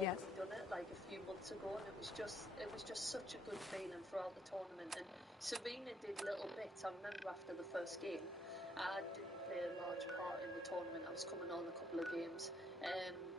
before we done it, like a few months ago, and it was just such a good feeling throughout the tournament. And Serena did little bits. I remember after the first game, I didn't play a large part in the tournament. I was coming on a couple of games,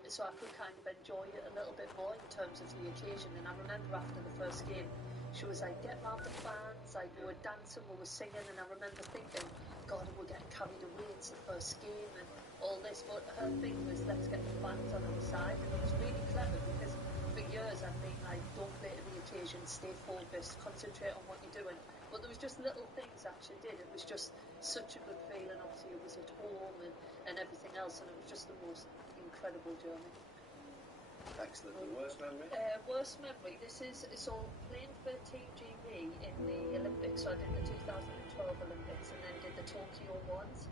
so I could kind of enjoy it a little bit more in terms of the occasion. And I remember after the first game, she was like, get round the fans, like we were dancing, we were singing, and I remember thinking, God, we're getting carried away, it's the first game and all this, but her thing was, let's get the fans on our side, and it was really clever because for years I've been like, don't play to the occasion, stay focused, concentrate on what you're doing, but there was just little things that she did. It was just such a good feeling. Obviously it was at home and everything else, and it was just the most incredible journey. Excellent. And worst memory? Worst memory, so playing for Team GB in the Olympics, so I did the 2012 Olympics and then did the Tokyo ones,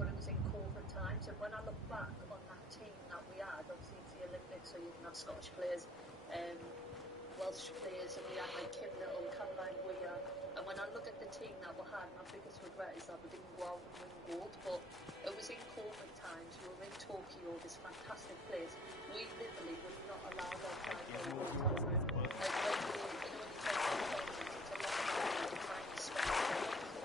but it was in COVID times, and when I look back on that team that we had, obviously it's the Olympics, so you can have Scottish players, Welsh players, and we had like Kim Little, Caroline Weir, and when I look at the team that we had, my biggest regret is that we didn't go out and win gold, but it was in COVID times, we were in Tokyo, this fantastic place, we literally were not allowed outside the hotel room, like when you take hotel rooms, it's a lot of time to spend,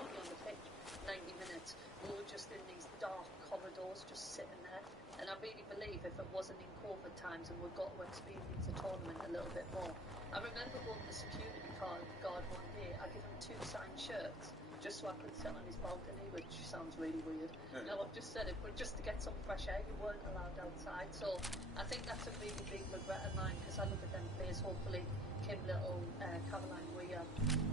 only on the pitch, 90 minutes, we were just in these dark corridors, just sitting there. And I really believe if it wasn't in COVID times and we got to experience the tournament a little bit more. I remember going to the security guard one day, I gave him 2 signed shirts just so I could sit on his balcony, which sounds really weird. No, I've just said it, but just to get some fresh air, you weren't allowed outside. So I think that's a really big regret of mine, because I look at them players, hopefully Kim Little, Caroline Weir,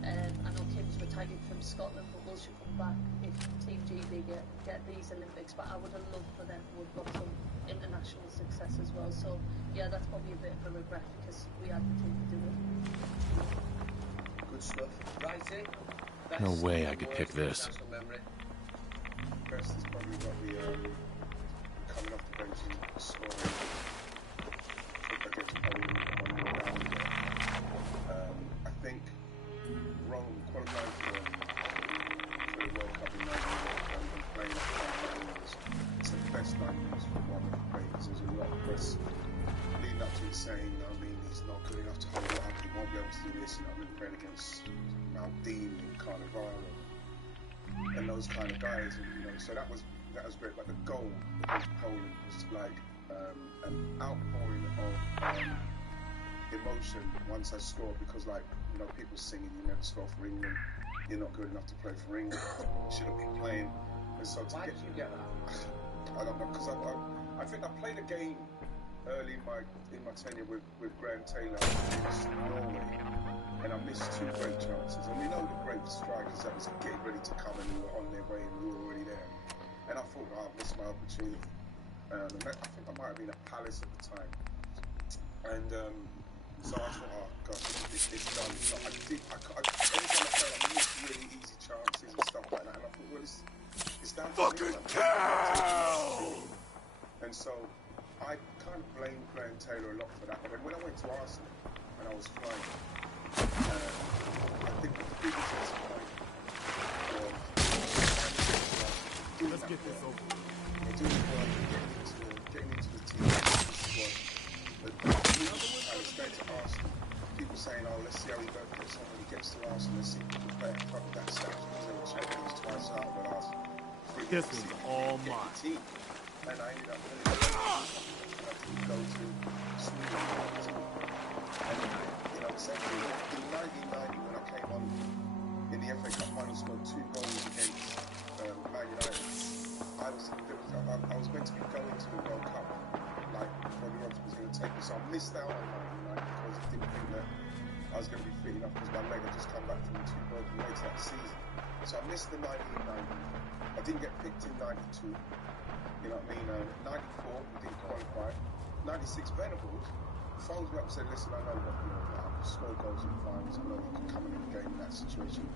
I know Kim's retired from Scotland, but will she come back if Team GB get these Olympics? But I would have loved for them to have got some international success as well. So yeah, that's probably a bit of a regret, because we had the team to do it. Good stuff. Righty. No way I could pick this. Best has probably got the coming off the bench and scoring against Poland on the round. I think Rome qualifying for the World Cup in 1990 and playing at it's the best 9 years for one of the players. There's a lot of press leading up to it saying, he's not good enough to hold it up, he won't be able to do this, and I've been playing against Dean and Cannavaro and those kind of guys, and so that was great. But the goal against Poland was like an outpouring of emotion once I scored, because people singing, you never score for England, you're not good enough to play for England, you shouldn't be playing. And so why did you get that? I don't know, because I think I played a game early in my tenure with Graham Taylor in Norway, and I missed 2 great chances. And we know the great strikers that was getting ready to come and we were on their way and we were already there. And I thought, I missed my opportunity. And I think I might have been at Palace at the time. And so I thought, oh gosh, it's done. So every time I played, I missed really easy chances and stuff like that. And I thought, well, it's down to fucking cow! And so I kind of blamed Graham Taylor a lot for that. But then when I went to Arsenal and I was flying, I think the biggest point was let's get this over. Getting into the team squad. But I was going to Arsenal. People saying, let's see how he goes when he gets to Arsenal. Let's see if he can play at top of that stage. Because they were champions twice out of the last 3 years. This was all mine. And I ended up winning the to go to Sweden. And essentially in 1990 when I came on in the FA Cup final, scored 2 goals against Man United. I was meant to be going to the World Cup, like Bobby Robson was going to take me, so I missed out on 1990 because I didn't think that I was going to be fit enough, because my leg had just come back from 2 broken legs that season. So I missed the 1990. I didn't get picked in 92. You know what I mean? 94, we didn't qualify. 96, Venables phoned me up and said, listen, I know that you scored goals in finals. I know you can come in the game in that situation.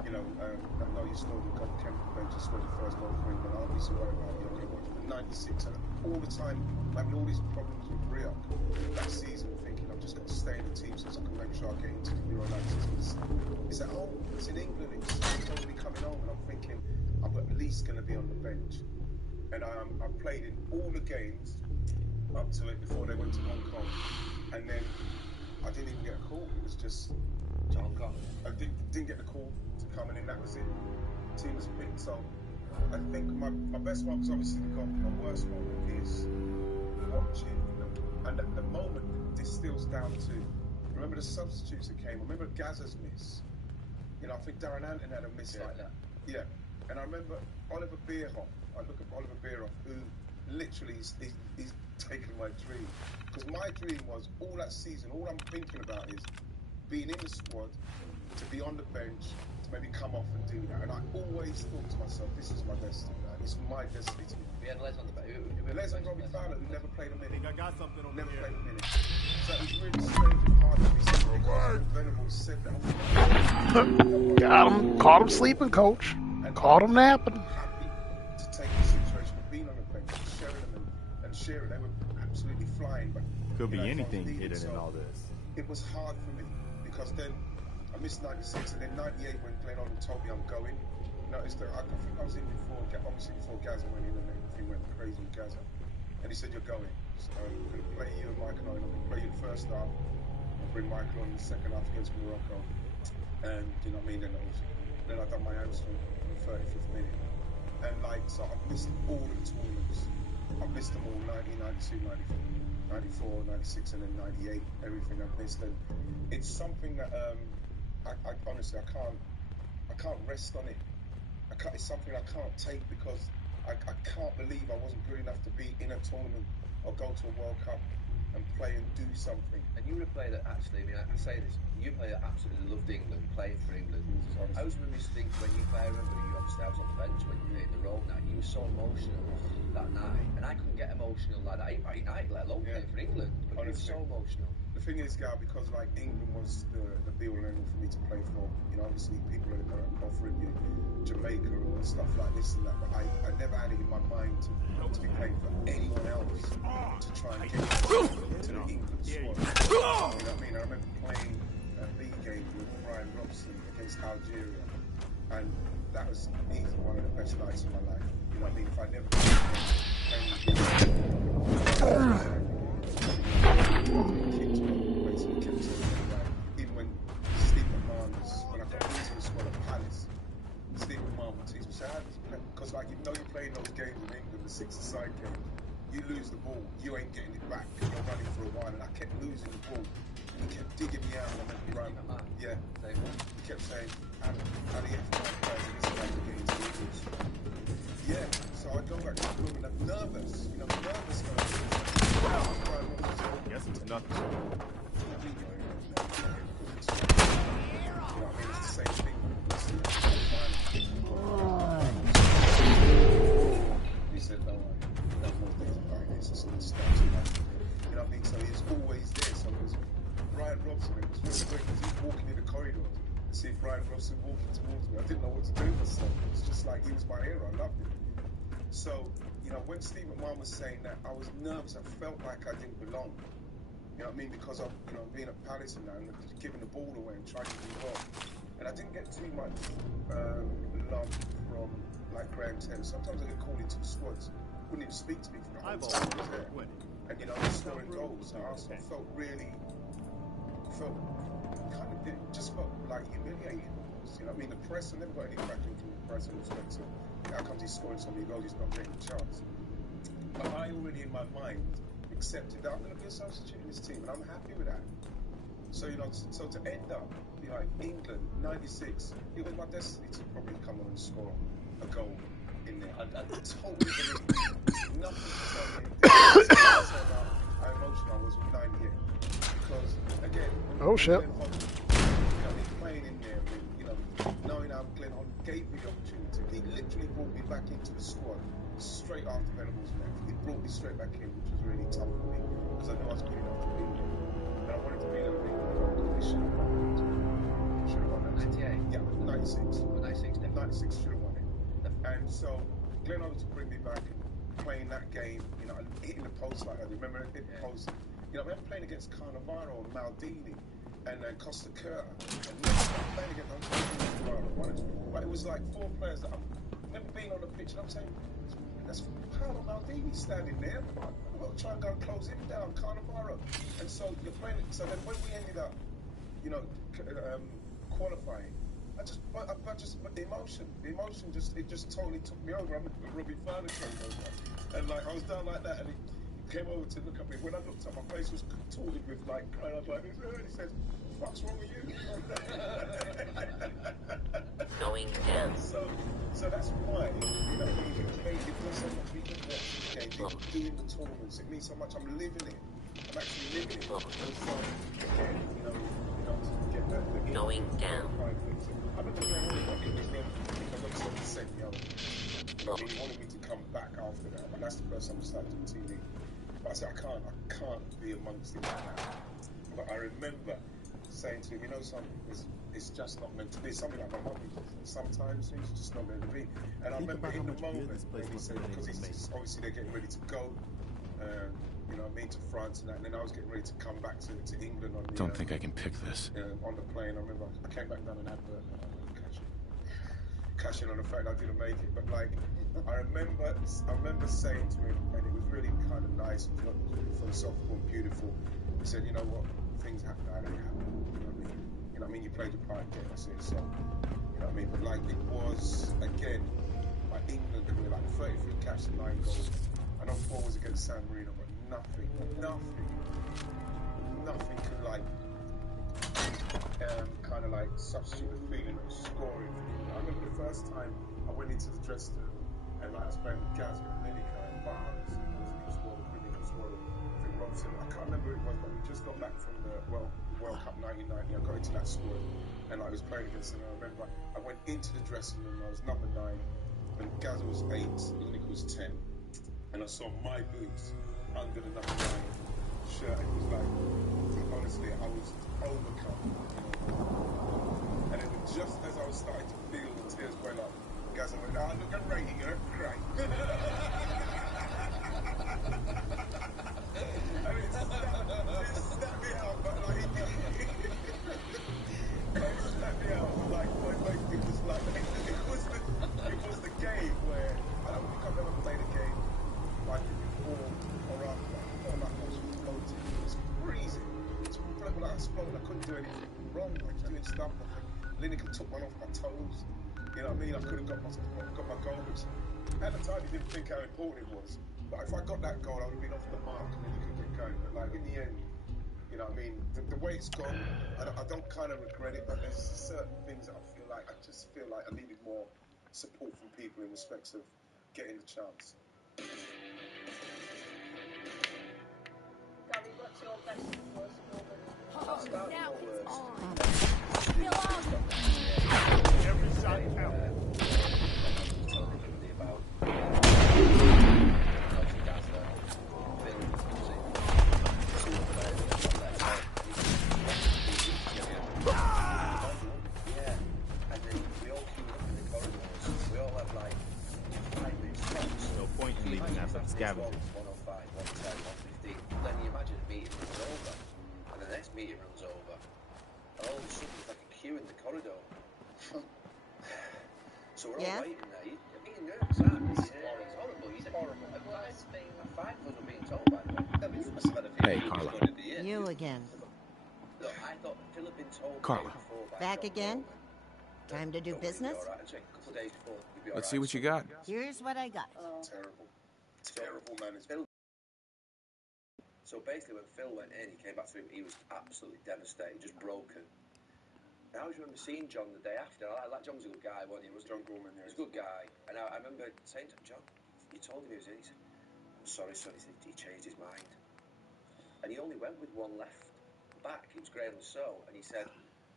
I know you scored the goal, came from the bench, you scored the first goal for England. I'll be so worried about you. Okay, watch the 96, and all the time, having all these problems with Rio that season, thinking I've just got to stay in the team so I can make sure I get into the Euro 96. It's at home, it's in England, it's supposed to be coming home, and I'm thinking I'm at least going to be on the bench. And I played in all the games up to it before they went to Hong Kong. call. It was just John got I didn't get the call to come in, and that was it. Team was picked. So I think my best one was obviously the goal. My worst moment is watching, and the moment distills down to, remember the substitutes that came. Remember Gazza's miss. You know, I think Darren Anton had a miss like that. Yeah, and I remember Oliver Bierhoff. I look at Oliver Bierhoff, who literally he's taken my dream. Because my dream was all that season. All I'm thinking about is being in the squad, to be on the bench, to maybe come off and do that. And I always thought to myself, this is my destiny. It's my destiny to be. We had Les on the bench. Les and Robbie Fowler, who never played a minute. I got something on Never played a minute. So it was really strange and hard to be something because Venables said that. Got him. Caught him sleeping, coach. Caught him napping. Happy to take the situation of being on the bench, Sheringham and Shearer, they were absolutely flying. But Could be you know, anything needed, hidden so in all this. it was hard for me because then I missed 96 and then 98 when Glenn Olin told me I'm going. Noticed that I think I was in before, obviously before Gazza went in and everything went crazy with Gazza. And he said, you're going. So I'm going to play you and Michael Owen. I'm going to play you the first half. I'll bring Michael on in the second half against Morocco. And, you know what I mean? Then I done my hamstring in the 35th minute. And like, so I've missed all the tournaments. I've missed them all, 1992, 94, 96, and then 98. Everything I've missed. And it's something that I honestly, I can't rest on it. It's something I can't take because I can't believe I wasn't good enough to be in a tournament or go to a World Cup and play and do something. And you were a player that actually, I mean, I say this, you play that absolutely loved England, playing for England. I was really think when you play, I remember you obviously I was on the bench when you were in the role now, you were so emotional that night, and I couldn't get emotional like that at United, let alone playing for England, but you were so emotional. The thing is, Gal, because like England was the be all and end all for me to play for, you know, obviously people are offering you Jamaica or stuff like this and that, but I never had it in my mind to be playing for anyone else to try and get into the England squad. You know what I mean? I remember playing a league game with Brian Robson against Algeria, and that was easily one of the best nights of my life. You know what I mean? If I never even when Steve McMahon when I got into the squad at Palace, Steve McMahon would teach me, so how does he play? Because like, you know, you're playing those games in England, the 6-a-side game, you lose the ball, you ain't getting it back, you're running for a while, and I kept losing the ball, and he kept digging me out, and I went, right, yeah, he kept saying, how do you have to play this guy to get into the England squad? Yeah, so I go back to the room and I'm nervous, you know, nervous going to Guess it's nothing. It's the same thing. He said, no more things about this. It's all stuff. You know what I mean? So he's always there. So it was Brian Robson. It was really great because he was walking in the corridor and see Brian Robson walking towards me. I didn't know what to do with myself. It was just like he was my hero. I loved him. So, you know, when Steve McMahon was saying that, I was nervous. I felt like I didn't belong. You know what I mean? Because of, you know, being at Palace and that, and giving the ball away and trying to do well. And I didn't get too much love from, like, Graham Taylor. Sometimes I get called into squads. Wouldn't even speak to me for the whole time I was there. And, you know, I was scoring goals. So I felt just felt like humiliated. You know what I mean? The press, I never got any backing from the press in respect to how comes he's scoring so many goals, he's not getting a chance. But I already in my mind accepted that I'm going to be a substitute in this team, and I'm happy with that. So, you know, so to end up, you know, like England, 96, it was my destiny to probably come on and score a goal in there. I totally believe nothing to tell me how emotional I was with 98. Because, again, oh shit. Playing in there, you know, knowing how Glenn Hunt gave me the opportunity, he literally brought me back into the squad straight after Venables left. He brought me straight back in, which was really tough for me because I knew I was good enough to be there. And I wanted to be there. We should have won it. Should have won that. 98? Yeah, 96. 96, definitely. 96 should have won it. And so Glenn Hunt to bring me back and playing that game, you know, hitting the post like that. Remember hitting the post? You know, I remember playing against Cannavaro and Maldini and Costa Curta. And playing against Cannavaro. But it was like 4 players that I remember being on the pitch and I'm saying, that's Paolo Maldini standing there. I've got to try and go and close him down, Cannavaro. And so you're playing it. So then when we ended up you know, qualifying. But the emotion just totally took me over. I remember Robbie Fowler came over, and like I was down like that, and he came over to look at me. When I looked up, my face was contorted with like crying. I was like, and he said, "What the fuck's wrong with you?" Going down. So that's why, you know, when you play, it does so much. We can watch the games, doing the tournaments. It means so much. I'm living it. I'm actually living it. And so, again, you know, to get the Going down. I remember playing on the England because obviously he sent me over. You know, he wanted me to come back after that, and that's the first time I started doing TV. But I said, I can't be amongst it right now. But I remember saying to him, you know something, it's just not meant to be. Something like my mum sometimes things are just not meant to be. And I remember in the moment when he said, because obviously they're getting ready to go, you know what I mean, to France and that, and then I was getting ready to come back to England on the... Don't think I can pick this. On the plane. I remember I came back down an advert, cashing on the fact I didn't make it, but like, I remember saying to him, and it was really kind of nice and philosophical and beautiful. He said, you know what, things happen how they happen. You know what I mean? You played your part, again, I said, so, you know what I mean? But like, it was, again, my England career, like 33 caps and 9 goals. I know 4 was against San Marino, but nothing could like, kind of like substitute the feeling of scoring. I remember the first time I went into the dressing room and like I was playing with Gazza and Lineker and Barnes, who scored the Queen, scored I think Robson. I can't remember who it was, but we just got back from the World Cup 1990. I got into that squad and I was playing against them. I remember I went into the dressing room. I was number 9, and Gazza was 8, Lineker was 10, and I saw my boots under the number 9 shirt. It was like, honestly, I was overcome. And it was just as I was starting to feel the tears well up, Gazza went, "Oh, look at Ray, you're gonna cry." And it snapped me out, but like, it snapped me out, but like, it was like, it was the game where, I don't think I've ever played a game like it before or after. I felt like I was floating. It was freezing. It felt like I was floating. I couldn't do anything wrong. I was doing stuff. Lineker took one off my toes. You know what I mean? I could have got my goal, which at the time you didn't think how important it was. But if I got that goal, I would have been off the mark and then you could get going. But like in the end, you know what I mean? The way it's gone, I don't kind of regret it, but there's certain things that I just feel like I needed more support from people in respects of getting the chance. Gary, what's your best and worst moment? Now it's on. Every shot counts. No point in leaving after the scavenger. 105, 110, 115. Then you imagine a meeting runs over, and the next meeting runs over, and all of a sudden there's like a queue in the corridor. So we're all waiting there. You're being nervous, aren't you? It's horrible. It's horrible. And Well, it's been... 5 of us were being told, by the way. I mean, you must have had a feeling Hey, Carla. going to the end. You again. Look, I thought Phil had been told Carla. the day before by Back John again? Roman Time to do that you'll be business? all right. Actually, a couple of days before, you'll be all Let's right. see what you got. Here's what I got. Terrible management. So basically, when Phil went in, he came back to him. He was absolutely devastated, just broken. And I always remember seeing John the day after. Like John was a good guy, wasn't he? John Gorman, yeah. He was a good guy. And I remember saying to him, John, you told him he was in. He said, I'm sorry, son. He said he changed his mind. And he only went with one left back. It was Graham So, and he said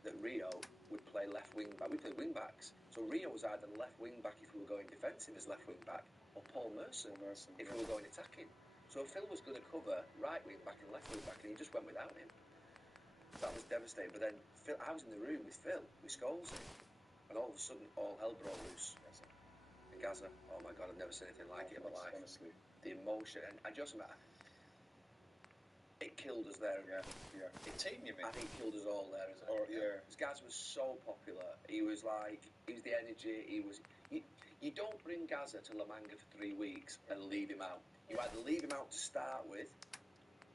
that Rio would play left wing back. We played wing backs. So Rio was either left wing back if we were going defensive as left wing back, or Paul Merson if we were going attacking. So Phil was going to cover right wing back and left wing back, and he just went without him. That was devastating. But then Phil, I was in the room with Phil, with Scholes, and all of a sudden all hell broke loose. And Gaza, oh my God, I've never seen anything like it in my life. Honestly. The emotion, and I just it killed us there. Yeah. It teamed you, I think it killed us all there. Because Gaz was so popular. He was the energy. You don't bring Gaza to La Manga for 3 weeks and leave him out. You either leave him out to start with,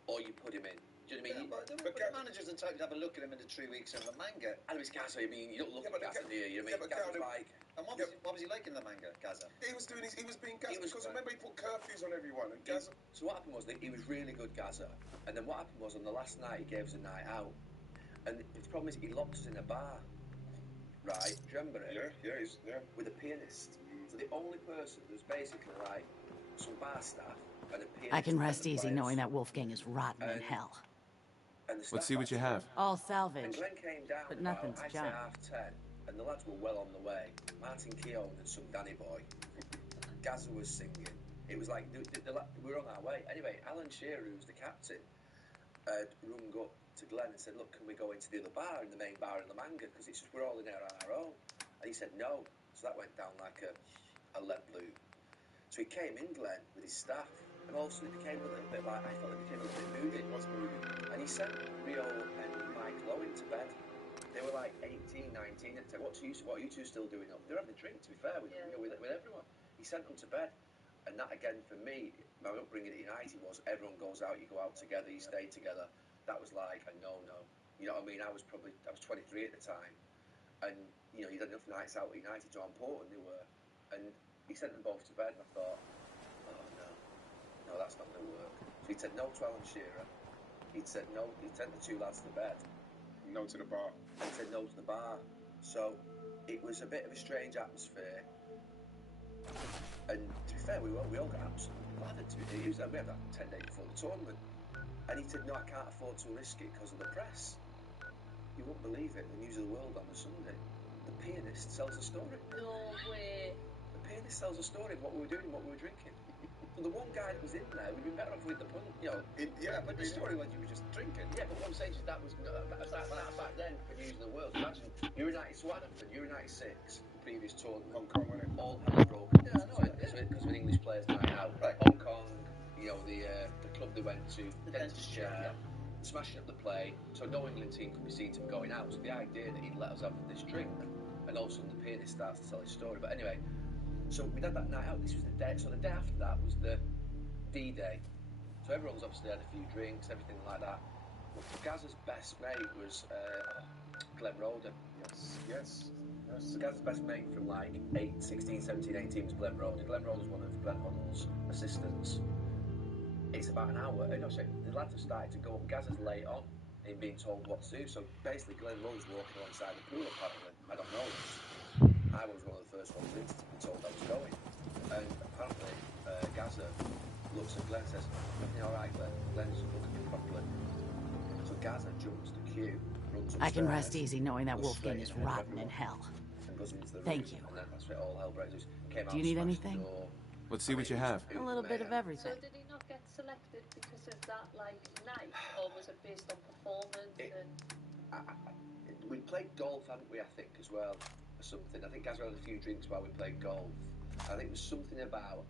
or you put him in. Do you know what I mean? But the managers and type to have a look at him in the 3 weeks in the manga. And it was Gaza. I mean, you don't look at Gaza, do you? You know what I mean? Gaza was like. And what was he like in the manga, Gaza? He was being Gaza because remember he put curfews on everyone and Gaza. So what happened was that he was really good, Gaza, and then what happened was on the last night he gave us a night out, and the problem is he locked us in a bar, right? Do you remember it? Yeah. With a pianist. So the only person was basically like some bar staff and a pianist. I can rest easy knowing that Wolfgang is rotten in hell. Let's see what you have. All salvage, And Glenn came down but nothing's about, I'd junk. say 10:30, and the lads were well on the way. Martin Keown and some Danny boy. Gaza was singing. It was like we were on our way. Anyway, Alan Shearer, who was the captain, rung up to Glenn and said, "Look, can we go into the other bar, in the main bar in the manga? Because it's just we're all in there on our own." And he said no. So that went down like a lead balloon. So he came in, Glenn, with his staff, and all of a sudden it became a little bit like I felt it became a little bit moody. It was moody. And he sent Rio and Mike Lowe into bed. They were like 18, 19 at the time. What are you two still doing up? They were having a drink, to be fair, with everyone. He sent them to bed. And that, again, for me, my upbringing at United was everyone goes out, you go out together, you stay together. That was like a no-no. You know what I mean? I was 23 at the time. And, you know, you'd had enough nights out at United to how important they were. And he sent them both to bed, and I thought, oh, no, that's not going to work. So he said no to Alan Shearer. He'd said no, he'd sent the two lads to bed. No to the bar. And said no to the bar. So it was a bit of a strange atmosphere. And to be fair, we all got absolutely battered. We had that 10 days before the tournament. And he said, no, I can't afford to risk it because of the press. You won't believe it, the News of the World on the Sunday. The pianist sells a story. No way. The pianist sells a story of what we were doing, what we were drinking. So the one guy that was in there, we'd been better off with the pun, you know. But the story was you were just drinking. Yeah, but what I'm saying is that was back then for News of the World. Imagine you're in 96, you're in 96, previous tournament. Hong Kong, wasn't it? All hell broken. Yeah, I know it, because of an English player's night out. Right. Hong Kong, you know, the club they went to, the dentist chair, smashing up the play, so no England team could be seen to be going out. So the idea that he'd let us have this drink, and all of a sudden the pianist starts to tell his story. But anyway, so we'd had that night out. This was the day. So the day after that was the D-Day. So everyone was obviously had a few drinks, everything like that. But Gaza's best mate was Glenn Roden. Yes. So Gaz's best mate from like 16, 17, 18 was Glenn Roden. Glenn Roden was one of Glenn Hoddle's assistants. It's about an hour. No, sorry, the lads have started to go up. Gazza's late on in being told what to do. So basically, Glenn Roden's walking alongside the pool, apparently. I don't know this. I was one of the first ones in to be told I was going. And apparently, Gazza looks at Glenn and says, "Everything all right, Glenn?" Glenn's looking at him properly. So Gazza jumps the queue, runs upstairs. I can rest easy knowing that Wolfgang is rotten in hell. Goes into the room, Thank you. And then that's where all hell breaks loose. Came out, Do you need smashed anything? the door. Let's see what you have. A little bit of everything. So did he not get selected because of that, like, night? Or was it based on performance? We played golf, hadn't we, I think, as well, or something. I think Gaz had a few drinks while we played golf. I think it was something about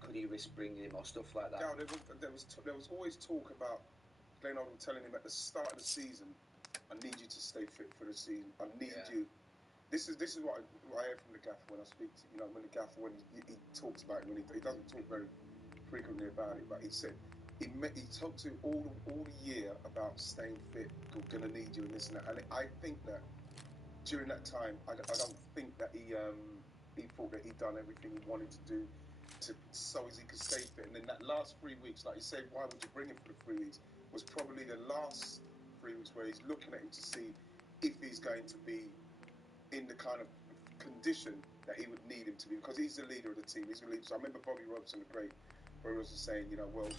could he risk bringing him or stuff like that. Yeah, there was always talk about Glenn Hoddle telling him at the start of the season, I need you to stay fit for the season. I need you. This is what I hear from the gaffer when I speak to, when the gaffer, when he talks about it, when he doesn't talk very frequently about it, but he said he talked to all the year about staying fit, we're going to need you and this and that. And I think that during that time, I don't think that he thought that he'd done everything he wanted to do so as he could stay fit. And then that last 3 weeks, like you said, why would you bring him for the 3 weeks, was probably the last 3 weeks where he's looking at him to see if he's going to be in the kind of condition that he would need him to be, because he's the leader of the team. He's the leader. So I remember Bobby Robson, the great Bobby Robson, saying,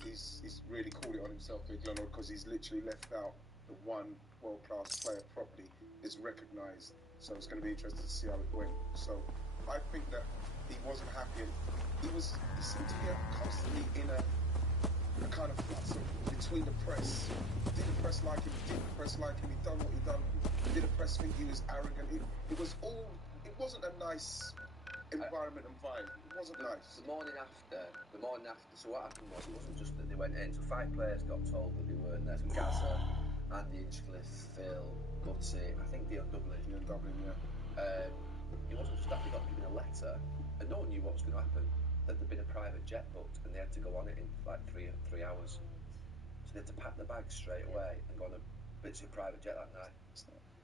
he's really called it on himself, Big Leonard, because he's literally left out the one world-class player properly is recognised. So it's going to be interesting to see how it went. So I think that he wasn't happy. He seemed to be constantly in a kind of flux between the press. Did the press like him? Didn't the press like him? He done what he done. Did the press think he was arrogant? It wasn't a nice environment and vibe. It wasn't nice. The morning after, so what happened was, it wasn't just that they went in, so 5 players got told that they weren't there. So Gazza, Andy Inchcliffe, Phil, Gutsy, I think Dion Dublin. It wasn't just that they got given a letter, and no one knew what was going to happen, that there'd been a private jet booked, and they had to go on it in like 3 hours. So they had to pack the bags straight away and go on a bit to a private jet that night.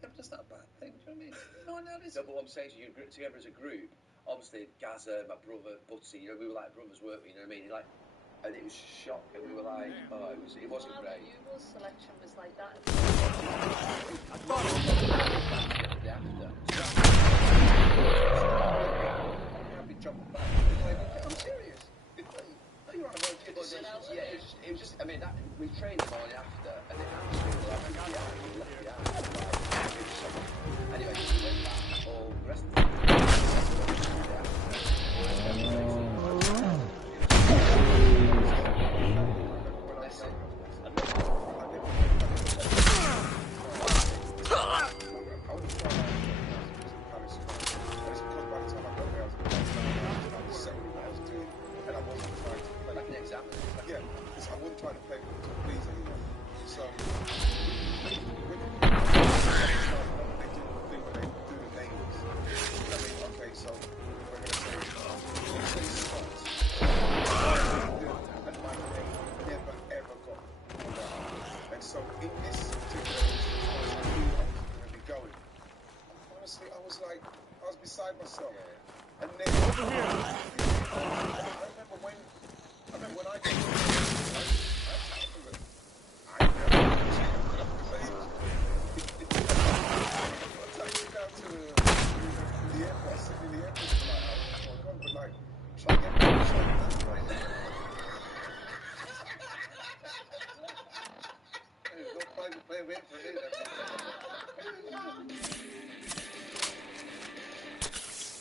That's not a bad thing, do you know what I mean? No, No, but what I'm saying is, you get together as a group. Obviously, Gaza, my brother, Butsy, you know, we were like brothers, weren't we? You know what I mean? Like, and it was shock, and we were like, oh, it wasn't great. Usual selection was like that. I'd be jumping back. I'm serious. You're on a road trip. Yeah, it was just, I mean, we trained the morning after, and it absolutely like, we left the house. Anyway, we went back all the rest of the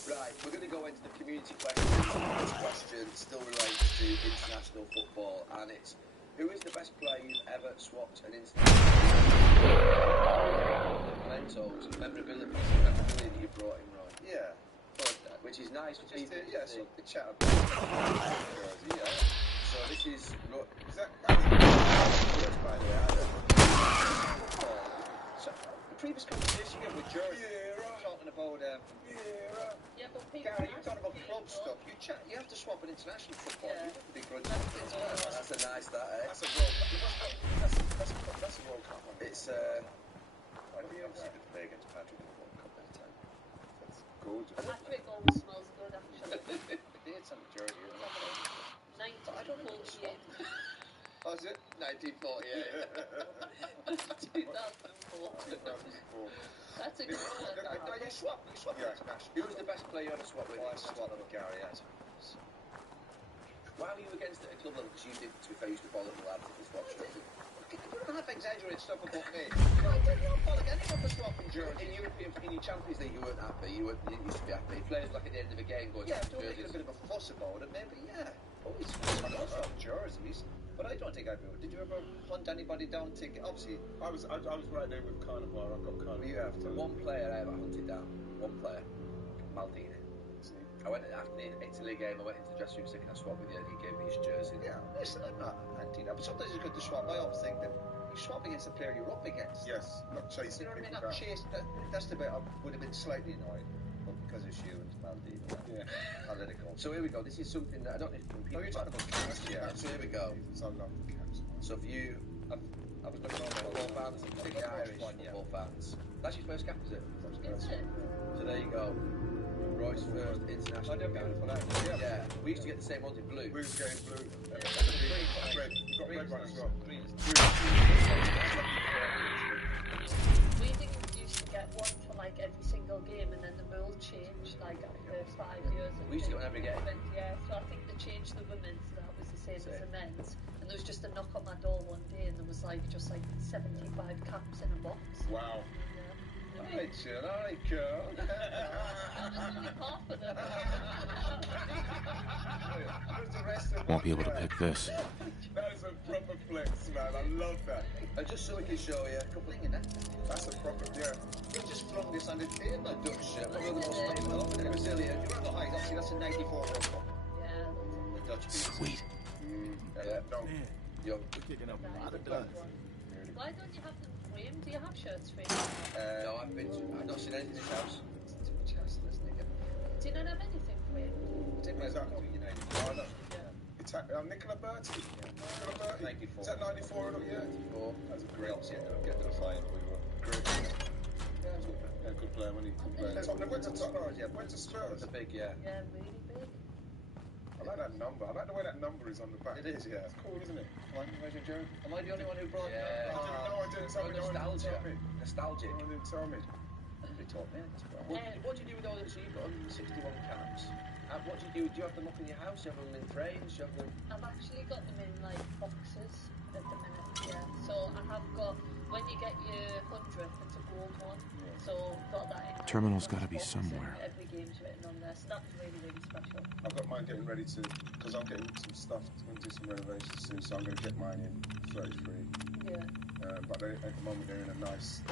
Right, we're going to go into the community question. This question still relates to international football, and it's, who is the best player you've ever swapped an international mementos, memorability that you brought in, Roy? Yeah. Which is nice for people. Yeah, so the chat about jersey, yeah. So this is that by the way, so the previous conversation you had with Jersey, talking about but Gary, you talking about club stuff. You have to swap an international football. You have to be good. that's a nice That's a World Cup. That's a World Cup. It's I'd be obviously to play against Patrick in the World Cup that time. That's gorgeous. Patrick always smells good, actually. It's on the jersey. 1948. Oh, is it? 1948. 2004. That's a good one. You swap international. Who was the best player you ever swapped with? I swapped with Gary, yes. Why were you against it at club level? Because you did, to be fair, used to bollock the lads if they swapped shirts. You don't have to exaggerate stuff about me. I don't bollock anyone for swapping jerseys. In your Champions League, you weren't happy. You used to be happy. Players like at the end of a game going, yeah, don't make a bit of a fuss about it. Maybe, yeah. Always swap jerseys. But I don't think I would. Did you ever hunt anybody down to? Obviously, I was right there with Carnival. I got Carnival. You have to. One player I ever hunted down. One player, Maldini. I went after the Italy game. I went into the dressing room saying, "Can I swap with you?" And he gave me his jersey. Yeah, listen, I'm not anti that, but sometimes it's good to swap. I always think that you swap against the player you're up against. Yes, not chasing. You know what I mean? Not chase. That's the bit I would have been slightly annoyed, but because it's you and it's Maldini, yeah, I'll let it go. So here we go. This is something that I don't know if people. No, you're talking about caps, yeah. So here we go. So for you, I was looking on football fans, big Irish football fans. That's your first cap, is it? So there you go. Roy's first international cap. Yeah, we used to get the same ones in blue. We used to get in blue. Red. We've got red one as well. We didn't used to get one for like every single game, and then the rules changed like after 5 years. We used to get one every game. Yeah, so I think they changed the women's, so that was the same as the men's. And there was just a knock on my door one day, and there was just 75 caps in a box. Wow. Alright, chill, alright, girl. I'm just only half of them. Won't be able to pick this. That is a proper flex, man. I love that. And just so we can show you a couple of things. That's a proper, yeah. You just flung this on the table. A Dutch shirt. The Brazilian. You're on the height. Obviously, that's a 94 World Cup. Yeah. The Dutch piece. Sweet. Yeah. No. Young. We're kicking up a lot of dust. Why don't you have them framed? Do you have shirts framed? No, I've not seen anything in this house. It's too much hassle, isn't it? Do you not have anything framed? It's in my United. Yeah. It's Nicola Bertie. Nicola Bertie. 94. Is that 94 or not? Yeah. 94. That was a We great. obviously ended up getting to the final. We were Great. Yeah, good player when he could play. Tottenham went to Tottenham. Yeah, went to Spurs. the big, yeah. Yeah, really big. I like that number. I like the way that number is on the back. It is, yeah. It's cool, isn't it? Am I the only one who brought Yeah. that? I didn't. Tell me. Nostalgia. No one Nostalgic. didn't tell me. They taught me. What do you do with all the, so you've got 161 caps? What do you do? Do you have them up in your house? Do you have them in frames? Do you have them... I've actually got them in like boxes at the minute, yeah. So I have got, when you get your 100th, it's a gold one. So got that in. Terminal's gotta be boxes, somewhere. and every game's written on there, so that's really, really special. I've got mine getting ready to, because I'm getting some stuff, I'm going to do some renovations soon, so I'm going to get mine in 33. Yeah. But at the moment they're in a nice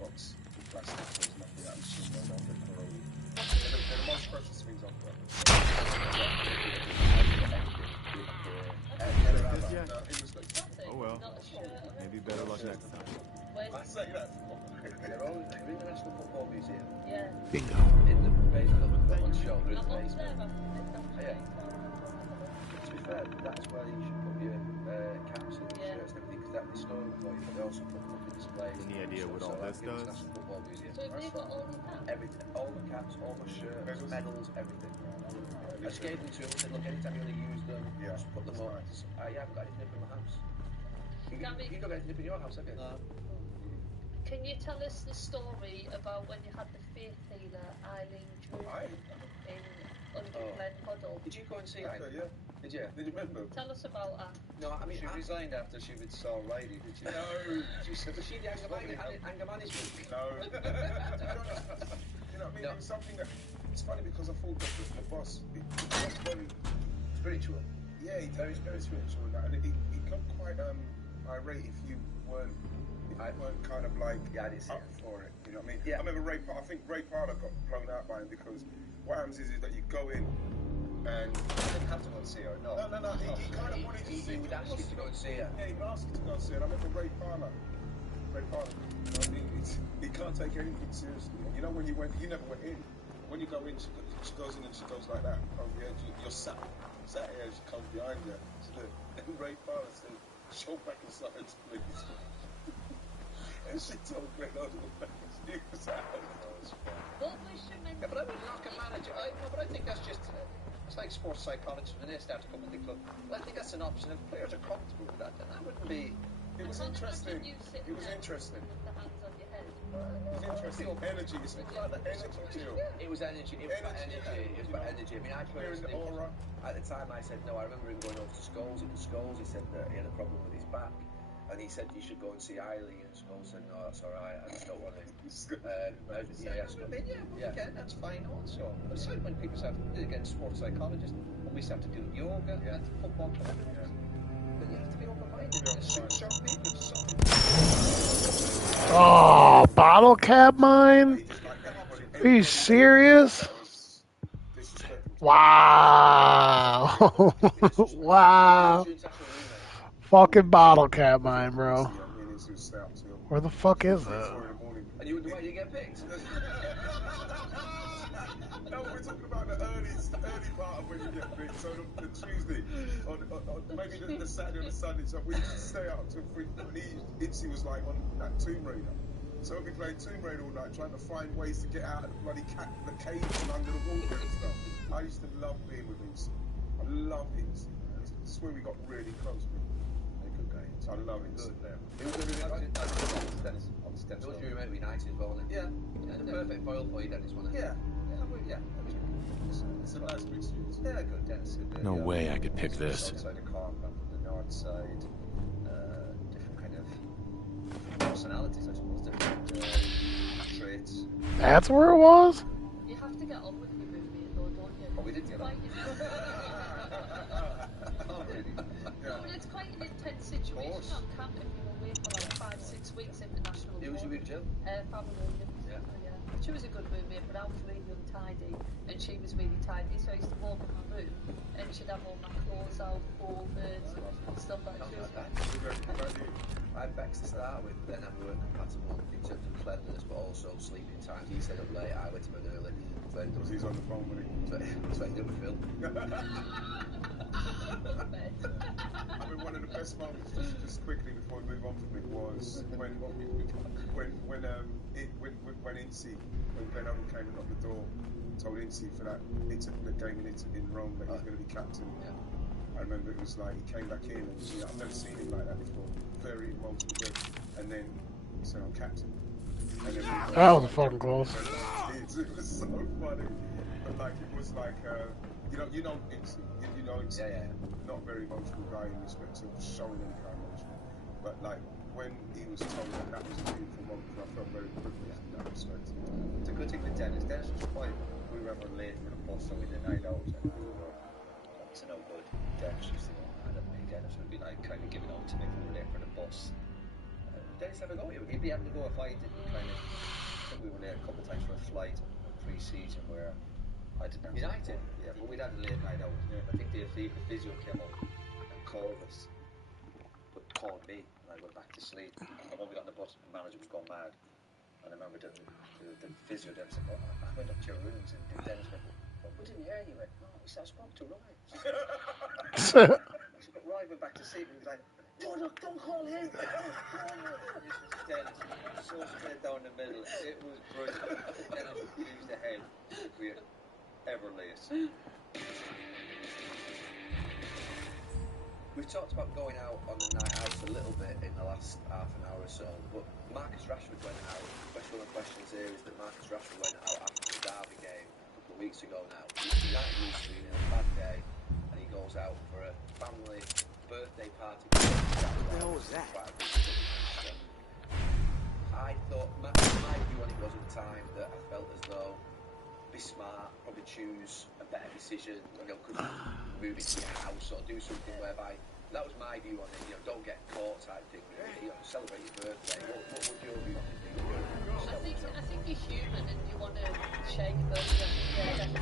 box with plastic, so there's nothing out of the machine, no longer corroded. They're the most precious things I've got. Oh well. Maybe better luck next time. I say that. They're all in the National Football Museum. Yeah. Bingo. In the basement of the on shoulder in I'm the up basement. there, To be fair, that's where you should put your caps and shirts and everything, because that'd be stored for you, but they also put them up in displays. Any idea what all this does? National Football Museum. So have they got all the caps? Everything, all the caps, all the shirts, medals, everything. I just gave them to him and said, look, anytime you want to use them, just put them up. I haven't got anything up in my house. You don't got anything up in your house, have you? No. Can you tell us the story about when you had the faith healer, Eileen Drew, in Glen Hoddle? Did you go and see her? Yeah. Did you? Did you remember? Tell us about her. No, I mean, She resigned after she was so lady, did she? No. She said, was she the anger management? No. You know what I mean? It was something that, it's funny because I thought that the boss, he was very Spiritual. Yeah, he's very spiritual and that, and he got quite irate if you weren't kind of like up for it. You know what I mean? Yeah. I remember I think Ray Parler got blown out by him because what happens is that you go in and You didn't have to go and see her, no. no. He kind of wanted to see. He would ask you to go and see her. Yeah, he would ask you to go and see her. I remember Ray Parler. You know what I mean? He can't take anything seriously. And you know when you never went in. When you go in, she goes in and she goes like that over the edge. You're sat here, she comes behind you. And Ray Parler said, "Show back inside, please." And she told Greg out of the back. He was out. What was your mental? Yeah, but I would knock a manager. But I think that's just. It's like sports psychologists when they start to come in the club. Well, I think that's an option. If players are comfortable with that, then that wouldn't be. It was interesting. It was interesting. With the hands on your head. It was interesting. Energy. It's like the energy deal. It was energy. It was about energy. It was about energy. I mean, I Clearing the aura. at the time I said no. I remember him going over to Scholes. It was Scholes. He said that he had a problem with his back, and he said you should go and see Eileen. And Scholes said no, that's all right. I just don't want to. Again, that's fine also. But it's like when people start, again, sports psychologists, when we start to do yoga and football club, then you have to be open-minded. It suits your people. Oh, bottle cap mine? Are you serious? Wow. Wow. Fucking bottle cap mine, bro. Where the fuck is that? And you wonder why you get picked? No, we're talking about the early part of when you get picked. So the Tuesday, or maybe the Saturday or the Sunday. So we used to stay up till 3. Itzy was like on that Tomb Raider. So we'd be playing Tomb Raider all night, trying to find ways to get out of the bloody the caves and under the water and stuff. I used to love being with him. I love him. This is where we got really close. Good guy. I love him. Good there. It was going to be Dennis. It was really meant to be nice as well. Yeah. The perfect foil for you, Dennis, wasn't it? Yeah. It's a nice mix. Yeah, good, Dennis. No way I could pick this. Outside the car, from the north side, different kind of personalities, I suppose, different traits. That's where it was? You have to get on with your roommate though, don't you? Oh, we did get on. Oh, really? No, but it's quite an intense situation on camp if you're away for like 5-6 weeks international. Who was you with, Jill? Family Williams. Yeah. She was a good roommate, but I was really untidy, and she was really tidy. So I used to walk in my room, and she'd have all my clothes out, folded, and stuff like that. I had Bex to start with, then we were compatible in terms of cleanliness, but also sleeping times. He stayed up late, I went to bed early. Because he's on the phone with him. So I ended up with Phil. I mean, one of the best moments, just quickly before we move on from it, was when Incy, when Ben Owen came and knocked the door, told Incy for that the game in Rome that he's going to be captain. Yeah. I remember it was like he came back in and I've never seen him like that before. Very emotional, and then he said, "I'm captain." And then That was fucking close. It was so funny, but like it was like you know Incy, not a very emotional guy in respect of showing any kind of emotion, but like when he was told that was a beautiful moment, I felt very privileged in that respect. It's a good thing with Dennis. Dennis was quite. We were ever late for the bus, so we did night out, and up to no good. Dennis used to go mad at me. Dennis would be like kind of giving out to me if we were late for the bus. Dennis never go. He'd be having to go if I didn't kind of. I think we were late a couple of times for a flight pre-season where I didn't have United. Yeah, but we'd had a late night out. Yeah. I think the physio came up and called us, but called me, and I went back to sleep. And when we got on the bus, the manager was going mad. And I remember the physio then said, "Oh, I went up to your rooms," and Dennis went, "Well, we didn't hear you." He went, "No," he said, "I spoke to Ryan." I said, "But Ryan went back to sleep," and he was like, don't call him. Dennis, so straight down the middle. It was brilliant. Dennis used the head we had ever laced. We've talked about going out on the night out a little bit in the last half an hour or so, but Marcus Rashford went out. One of the questions here is that Marcus Rashford went out after the Derby game a couple of weeks ago now. United used to be in a bad day, and he goes out for a family birthday party. What the hell was that? I thought, my view on it was at the time that I felt as though be smart, probably choose a better decision, could you move it to your house or do something whereby, that was my view on it, don't get caught type thing, celebrate your birthday. What would your view on it be? I think you're human and you want to share your birthday on the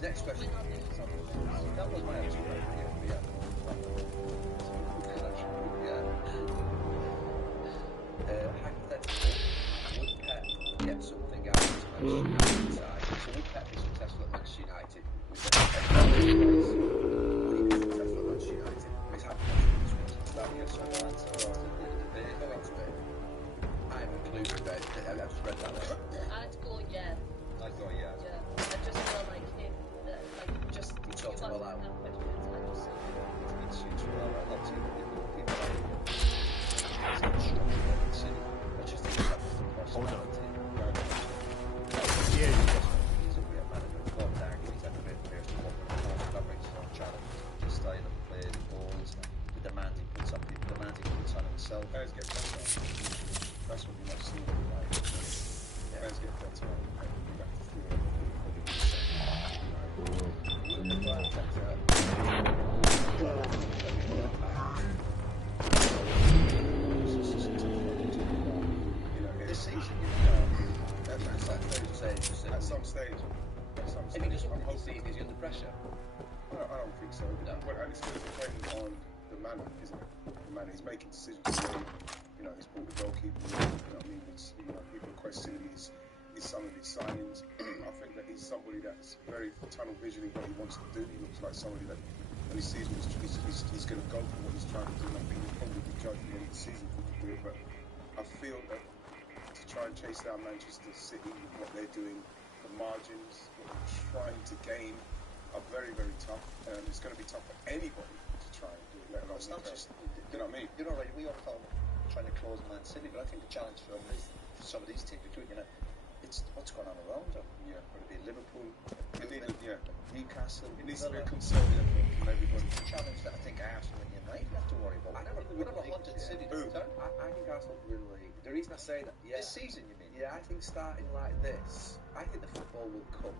Next question. That was my answer. Hypothetically, would Pep get something out of Manchester United side? So would Pep be successful at Manchester United? Would he be successful at Manchester United? It's hypothetical. That yes or no answer. If he doesn't win the season, is he under pressure? I don't think so. No. Well, and it's going to depend on the manner, isn't it? The manner. He's making decisions today. You know, he's brought the goalkeeper. You know what I mean? It's, you know, people are questioning his some of his signings. I think that he's somebody that's very tunnel vision in what he wants to do. He looks like somebody that when he sees what he's going to go for what he's trying to do. And I think he'll probably be judged at the end of the season if he can do it. But I feel that to try and chase down Manchester City with what they're doing, the margins, what they're trying to gain, are very, very tough. It's going to be tough for anybody to try and do it, let alone Newcastle. You know what I mean? You know, right, we all talk trying to close Man City, but I think the challenge for them is some of these teams, including, you know, it's what's going on around them. Yeah. Whether it be Liverpool, Newcastle, it needs to be a Villa. concern from everybody. It's a challenge that I think Arsenal and United have to worry about. We've never wanted City to return. I think Arsenal will win the league. The reason I say that, This season, you mean? Yeah, I think starting like this, I think the football will come.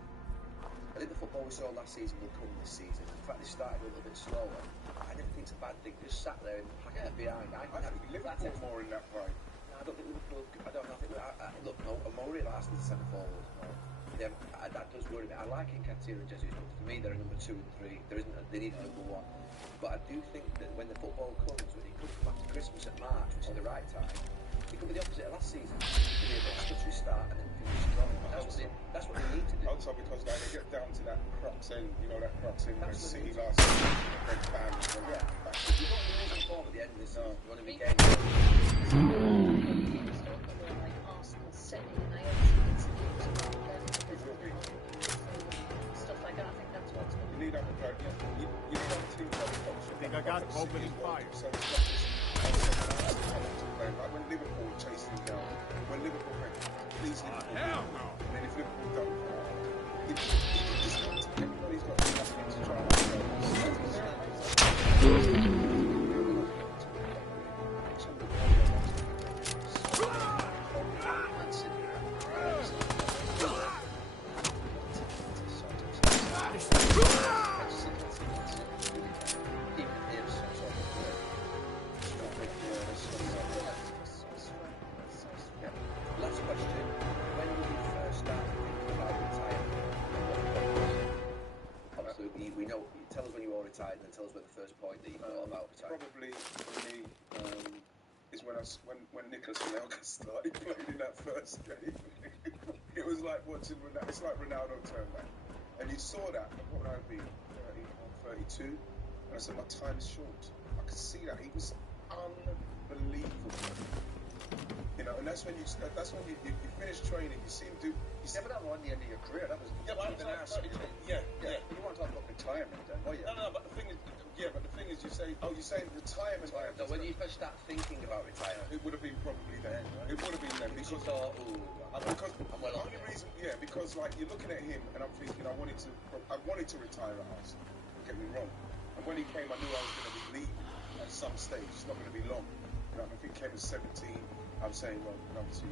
I think the football we saw last season will come this season. In fact, they started a little bit slower. I don't think it's a bad thing. Just sat there and packing it behind. I think Liverpool more in that vibe. No, I don't think Liverpool. I don't know. Look, no, I'm worried about Arsenal centre forward. That does worry me. I like Nketiah and Jesus, but for me, they're a number 2 and 3. They need a number 1. But I do think that when the football comes, it could come after Christmas at March, which is the right time. It could be the opposite of last season. It could be a bit of a stuttery start and then finish strong. That's what they need to do. Also because like, they get down to that crux end, you know, that crux end where City last season, then bam, yeah. You don't lose the form at the end of this season. You want to be game. Like Arsenal, City, and I actually it's news about them. Stuff like that. I think that's what's going to you need a team that I think I got opening fire. So it's not just like when Liverpool chased him down, when Liverpool went, please Liverpool, hell no. and then if Liverpool don't, everybody's got nothing to try Last question. When did you first start thinking about retirement? Obviously, we know. Tell us when you all retired, and then tell us when the first point that you thought about retirement. Probably for me is when Nicolas Anelka started playing in that first game. It was like watching Ronaldo. It's like Ronaldo turned back, and you saw that. What would I be? 32, and I said my time is short. I could see that he was unbelievable. You know, and that's when you finish training. You see him do. But that wasn't the end of your career. That was Yeah, but You want to talk about retirement then? Oh yeah. No, but the thing is, you say retirement. So when you first start thinking about retirement, It would have been probably then. It would have been then because you thought, because like you're looking at him and I'm thinking I wanted to retire at Arsenal. Don't get me wrong. And when he came, I knew I was going to be leaving at some stage. It's not going to be long. You know, I think he came at 17. I'm saying, well, number 2,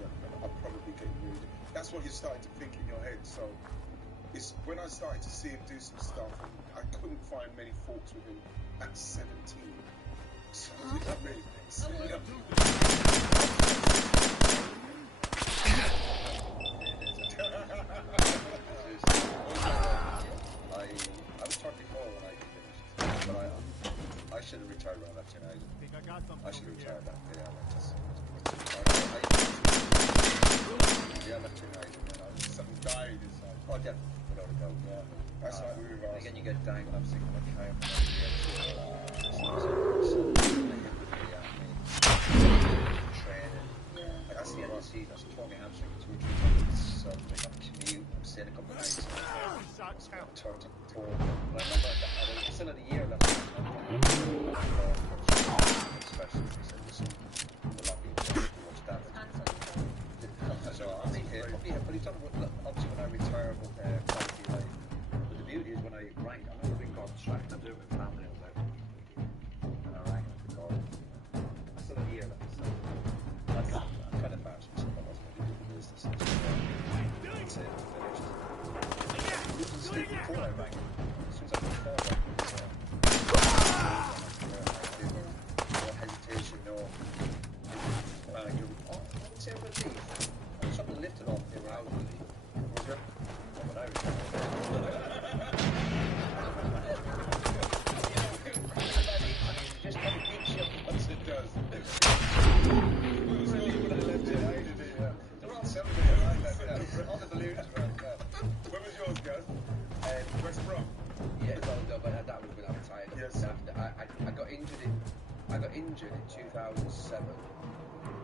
I'll probably get rid. That's what you're starting to think in your head. So it's when I started to see him do some stuff, and I couldn't find many faults with him at 17. So, you know what I mean? I was 34 when I finished, but I should have retired when I left United. I should have retired that day. I left United and then Something died inside. Oh, definitely, without a doubt. Yeah. That's like we were Again, you get dying when I'm thinking about retirement. Training. That's the end of the season. I tore my hamstring 2 or 3 times. So I'm commute. I'm staying a couple of nights. Turned to 4. But I remember I was still at a year left. Especially if he said, listen, we'll not be much damage. So I'll be here. But he's talking about, obviously, when I retire, but the beauty is when I rank, I'm not a ring card track, I'm doing it with family and when I rank it, I still have a year left, so I'm kind of embarrassed myself. I was going to do the business. That's it, I'm finished. Sleep before I rank. As soon as I put 4 rank, no hesitation, no. I would say relief. Something lifted off me when I was relieved. Was it? When I retired. West Brom. Yeah, no, but that was when I retired. Yes. I got injured in 2007,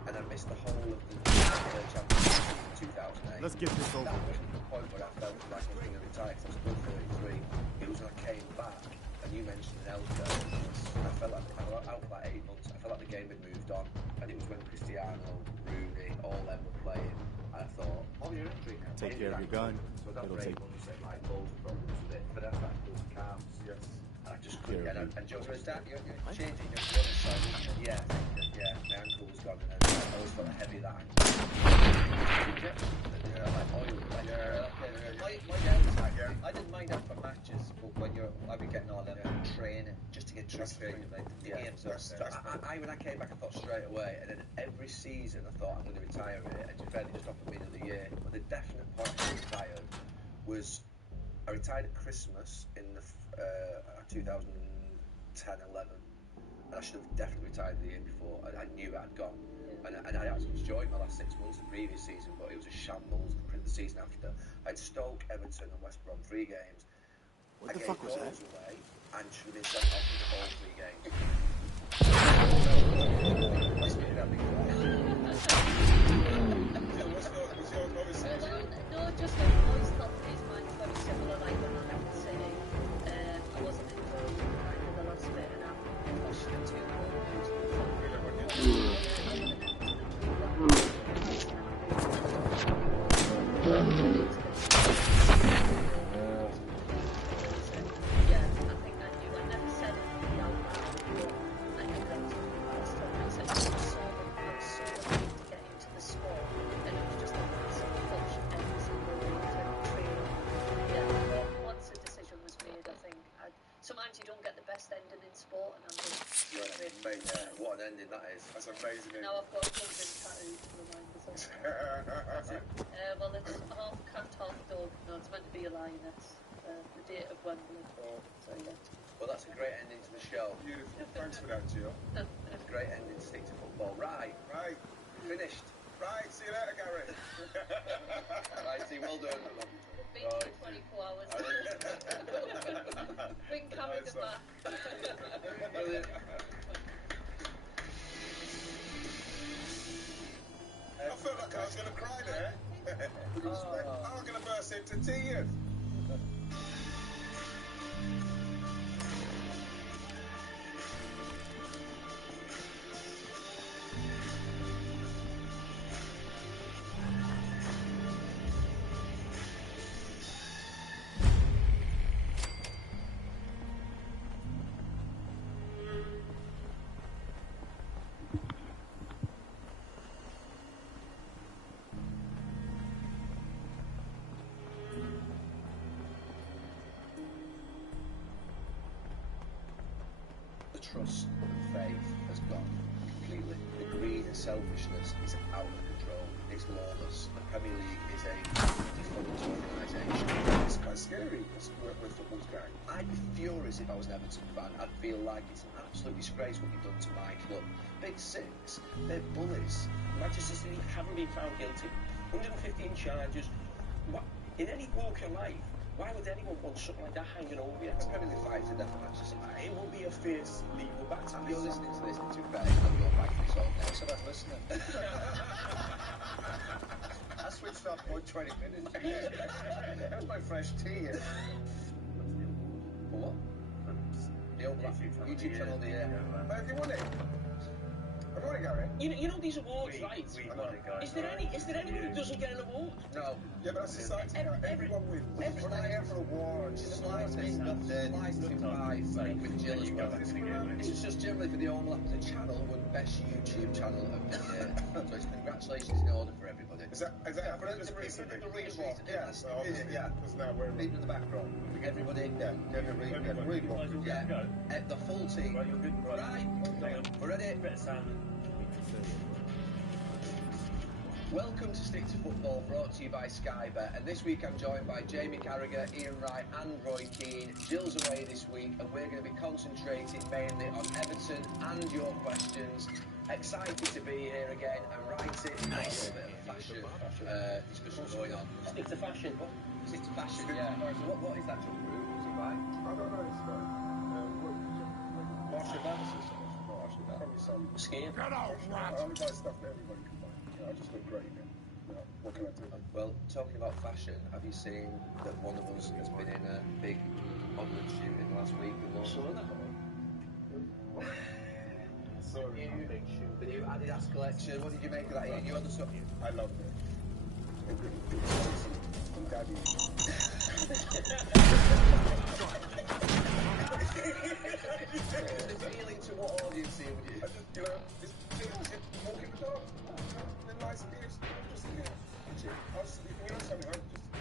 and I missed the whole of the championship in 2008. Let's get this over That was with. the point where I felt like I was going to retire because I was still 33. It was when I came back, and you mentioned an Elko, and I felt like I was out for like 8 months. I felt like the game had moved on, and it was when Cristiano, Rooney, all them were playing, and I thought, oh, you're injured now. Take care of your gun. So I It'll got take. months, like loads of problems with it, but that's like those calves. Yes. I just couldn't get it. And Joe was that, you're changing your other side, isn't it? Yeah, my ankle was gone, and I always felt heavy that ankle. Like oil, like, I didn't mind that for matches, but when I'd be getting all them training, just to get training, like the games. When I came back, I thought straight away, and then every season I thought I'm going to retire here, and to be fair, they just offered me another year. But the definite point I retired was I retired at Christmas in the 2010-11, and I should have definitely retired the year before. I knew I'd gone, and I actually enjoyed my last 6 months the previous season, but it was a shambles the season after. I had Stoke, Everton, and West Brom 3 games. What the fuck was that? Away and should have been sent off for all 3 games. No, just like I always thought these mine's very similar. Like when I left the city, I wasn't involved in the last bit, and I pushed the 2 sometimes you don't get the best ending in sport, and I'm just what an ending that is. That's amazing. now I've got something tattooed to remind myself. Well, it's half cat, half dog. No, it's meant to be a lioness. The date of Wembley. So yeah. Well, that's a great ending to the show. Beautiful. Thanks for that, Gio. It's a great ending to Stick to Football. Right. Finished. Right. See you later, Gary. Right, see, well done. Been for 24 hours. Bring carried it back. Brilliant. I felt like I was going to cry there. I was going to burst into tears. Trust and faith has gone completely. The greed and selfishness is out of control. It's lawless. The Premier League is a defunct organisation. It's quite scary with football's going. I'd be furious if I was an Everton fan. I'd feel like it's an absolute disgrace what you've done to my club. Big Six, they're bullies. Manchester City haven't been found guilty. 115 charges. In any walk of life, why would anyone want something like that hanging over you? It's going to be fighting to death for Manchester City. It will be a fierce legal battle. You're listening to this, to be fair, I'm going back to this all now, so that's listening. I switched off for 20 minutes. That was my fresh tea. For what? The old YouTube channel, the But have you won it? Have you won it, Gary? You know these awards, right? Is there anyone who doesn't get an award? No. Yeah, but that's society. Everyone wins. We're not here for awards. Slicing with Jill as well. This is just generally for the owner of the channel, won best YouTube channel of the year. So it's congratulations in order for everybody. Is that happened just recently? Yeah. Because now we're People in the back row. Everybody. Yeah. The full team. Right. We're ready. Welcome to Stick to Football, brought to you by Skybet, and this week I'm joined by Jamie Carragher, Ian Wright and Roy Keane. Jill's away this week and we're going to be concentrating mainly on Everton and your questions. Excited to be here again and write it. Nice. A bit of fashion discussion going on. Stick to fashion. Stick to fashion, yeah. So what is that, John? Skiing. I only buy stuff that everybody can buy. I just look great. What can I do? Well, talking about fashion, have you seen that one of us has been in a big modelling shoot in the last week with Lord? The new Adidas collection. What did you make of that, Ian? You on the top? I loved it. It was awesome from Daddy. It's appealing to what audience here would you? I just, this thing I was walking the dog. The nice ears. Just, I was, something.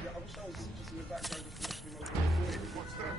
I wish I was just in the background, just what's that?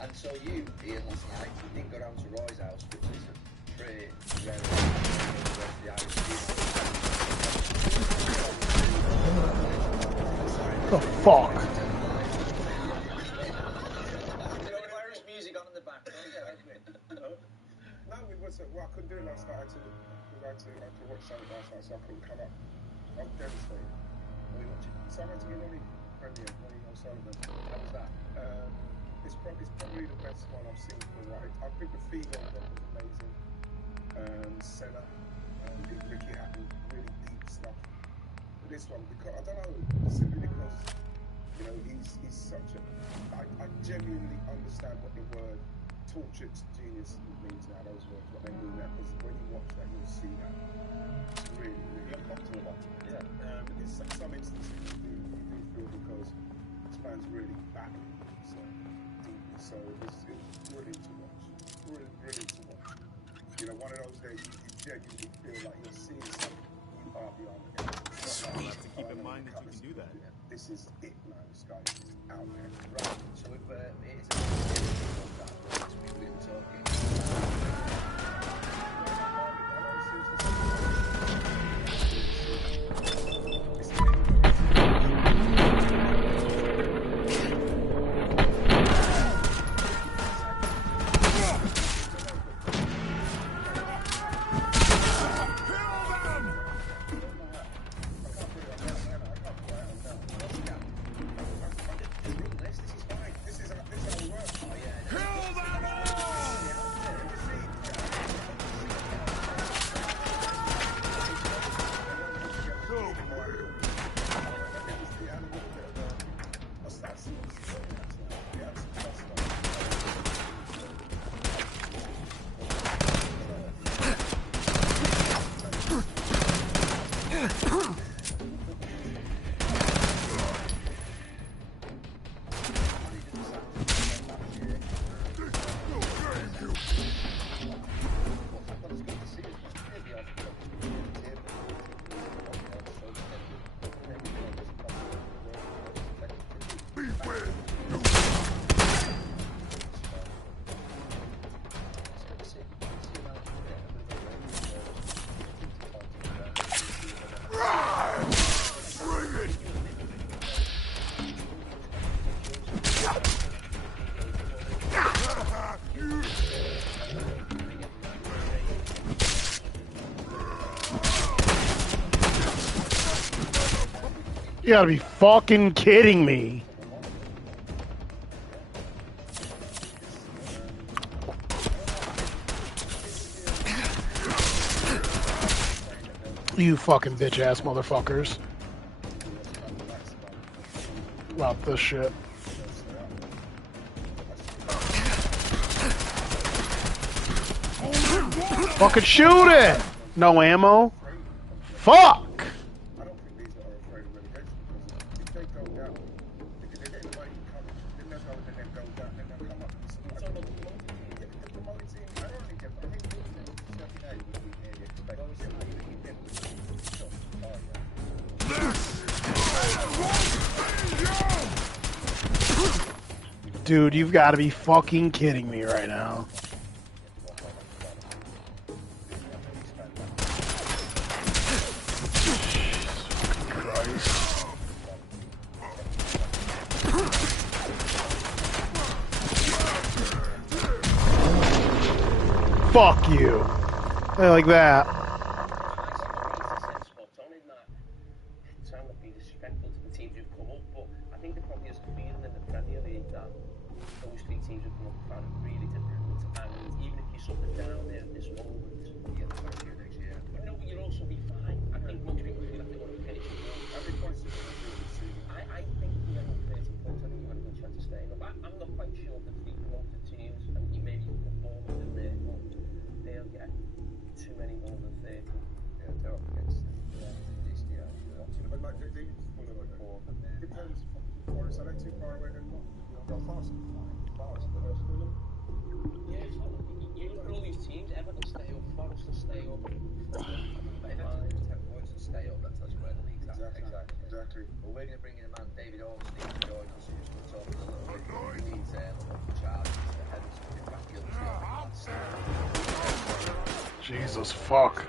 And so you, Ian, last night, you didn't go down to Roy's house, which is a pretty rare The fuck? Irish music on in the background. No, we wasn't. Well, I couldn't do it last night. I had to watch something last night, so I couldn't come up. I was devastated. What are you watching? So I went to the Ronnie premiere, Ronnie O'Sullivan. How was that? It's probably the best one I've seen for a while. I think the female one was amazing. Senna, Ricky Hatton, really deep stuff. But this one, because I don't know, simply because he's such a. I genuinely understand what the word tortured genius means now. Those words, what they mean now, because when you watch that, you'll see that. It's really, really uncomfortable. Yeah. In some instances, you do feel because this man's really battling so deeply. So it was brilliant to watch. Brilliant to watch. One of those days you genuinely feel like you're seeing something you are beyond the game. Sweet. Keep in mind that you can do that. This is it, man. This guy is out there. Right. So it is a we've been talking. You gotta be fucking kidding me. You fucking bitch ass motherfuckers. About this shit. Fucking shoot it! No ammo. Fuck! I don't think these are afraid of relegation because if they go down, because they're getting right in coverage, then they'll go and then they'll go down, then they'll come up and the promoted team, I don't think they're, I think Sheffield United would be nearly expected. Dude, you've got to be fucking kidding me right now. Fuck you. I like that. Trying not to be disrespectful to the teams who've come up, but I think there probably is a feeling in the Premier League that those three teams who've come up found it really difficult, and even if you're something down there at this moment, you'll get back here next year. But no, but you'll also be fine. I think most people feel like they're going to finish it well. How many points are they doing this season? I think we have 30 points. I think we've got a good chance of staying up. I'm not quite sure the three promoted teams, and maybe you put Bournemouth in there, but they'll get too many more than 30. Yeah, they're up against but like they full of like depends. Forest, are they too far away? They're not. They'll Forest but they're still. Yeah, it's not. You look at all these teams. Everton stay up, Forest will stay up. If Everton 10 points and stay up, that tells you where the league's at. Exactly. Well, we're going to bring in a man, David Ormsby, to join us, who's going to talk a little bit in detail about the charges ahead of something back guilty of. Jesus fuck.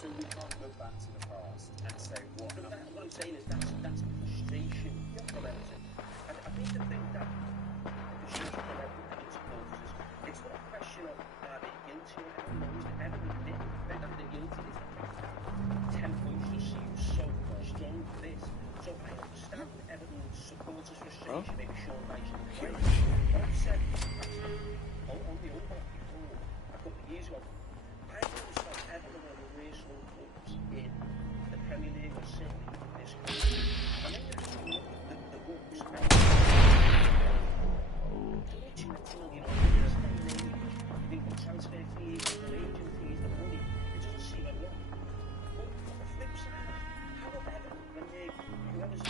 So we can't look back to the past and say what. What I'm saying is that's frustration from Everton. I think the thing that frustration from Everton and its supporters is it's not a question of are they guilty or Everton knows that Everton admit that they're guilty. It's the fact that 10 points just seems so strong for this. So I understand Everton supporters' frustration, maybe Sean Dyche and the players. But I've said on the old one before, a couple of years ago, I say this country. And then you just look at the books. Literally 20 million euros in this day and age. You think the transfer fees, the agent fees, the money, it doesn't seem a lot. But on the flip side, how about Everton when whoever's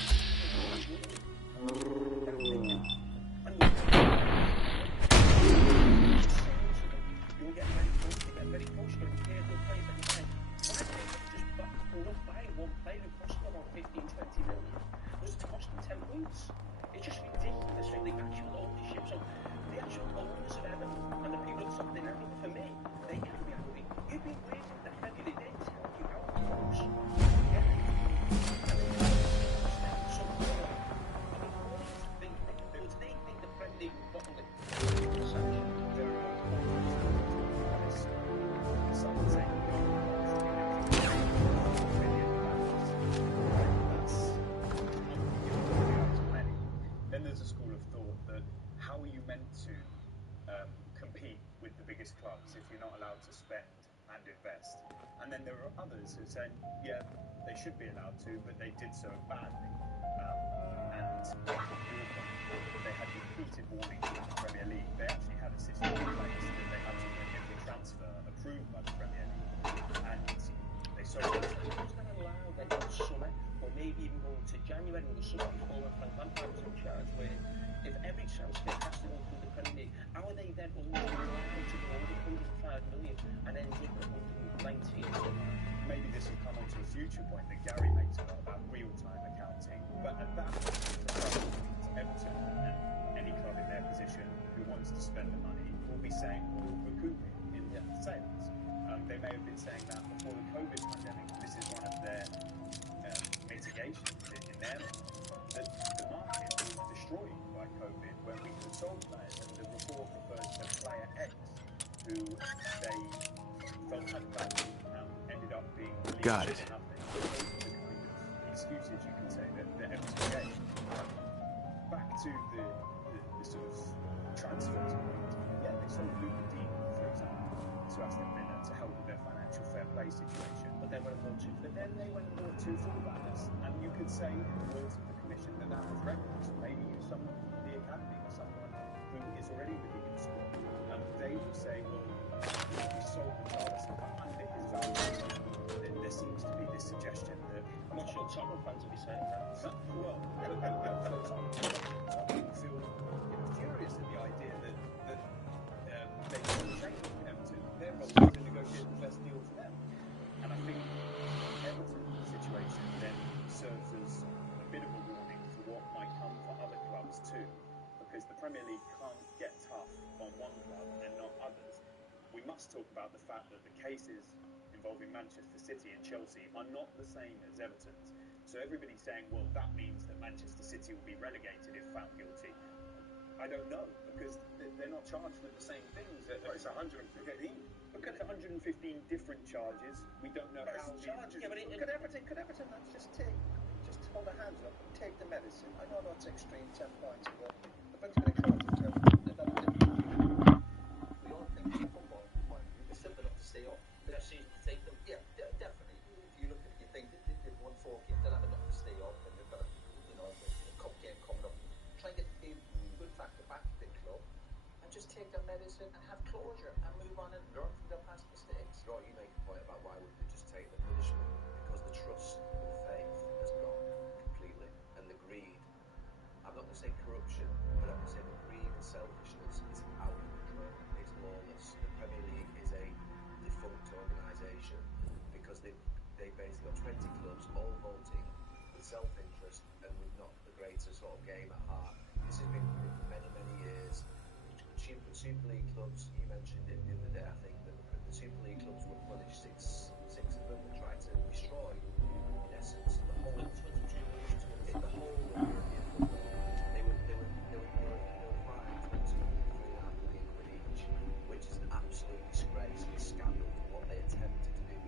you'll get very close, you get very close, you're going to pay a good price, like you said. Why did they just not buy one player who cost them about 15, 20 million? Does it cost them 10 points? It's just ridiculous from the actual ownership. So the actual owners of Everton and the people at Saturday Night, for me, they can't be happy. You've been waiting for the Premier League, they tell you how close. Yeah. And they tell you so clear. I mean, what do you think? Or do they think the Premier League will bottle it? Then there's a school of thought that how are you meant to compete with the biggest clubs if you're not allowed to spend and invest? And then there are others who say, yeah, they should be allowed to, but they did so badly. And they had repeated warnings from the Premier League. They actually had a system in place that they had to bring every transfer approved by the Premier League. And they sold it. Was that allowed then in the summer, or maybe even going to January or the summer before when Frank Lampard was in charge, where if every transfer has to go through the Premier League, how are they then only allowed to go over 105 million and end up at 119? Maybe this will come onto a future point that Gary makes a lot about real-time accounting. But at that point, Everton and any club in their position who wants to spend the money will be saying, we'll recoup it in sales. They may have been saying that before the COVID pandemic. This is one of their mitigations in their mind, that the market was destroyed by COVID when we could have sold players. And the report refers to player X, who they felt had value, ended up being released Got it. for nothing. Those are the kind of excuses you can say that Everton gave. Back to the sort of transfers point. Yeah, they sold Luca Dean, for example, to Aston Villa to help with their financial fair play situation. But then they went and bought two fullbacks. And you could say, in the words of the commission, that was reckless. Maybe use someone from the academy or someone who is already with the youth squad. They will say, well, we sold the Charleston. That might fit his values. There seems to be this suggestion that... I'm not sure Tottenham fans will be saying that. Well, Tottenham feel furious at the idea that they can change Everton. Their role is to negotiate the best deal for them. And I think Everton's situation then serves as a bit of a warning for what might come for other clubs too, because the Premier League can't get tough on one club and not others. We must talk about the fact that the cases involving Manchester City and Chelsea are not the same as Everton's. So everybody's saying, well, that means that Manchester City will be relegated if found guilty. I don't know, because they're not charged with the same things. It's 115. Look at 115 different charges. We don't know how charges. Yeah, but could Everton just hold their hands up and take the medicine? I know that's extreme, 10 points, but the thing's going to count to Everton. We all think it's football. They're simple enough to stay up. Their season to take them. Yeah, definitely. If you look at it, you think they've won 4 games, they'll have enough to stay up, and they've got a cup game coming up. Try and get a good factor back to the club and just take their medicine and have closure and move on and learn from their past mistakes. Roy, you make a point about why wouldn't they just take the punishment? Because the trust and the faith has gone completely, and the greed. I'm not going to say corruption, but I'm going to say the greed and selfishness is out of control. It's lawless. The Premier League is a defunct organisation because they basically got 20 clubs all voting with self-interest and with not the greater sort of game at heart. This has been for many, many years. Super League clubs, you mentioned it the other day, I think, that the Super League clubs were punished, six of them were trying to destroy, in essence, the whole European football. They were fined 23.5 million quid each, which is an absolute disgrace and a scandal for what they attempted to do.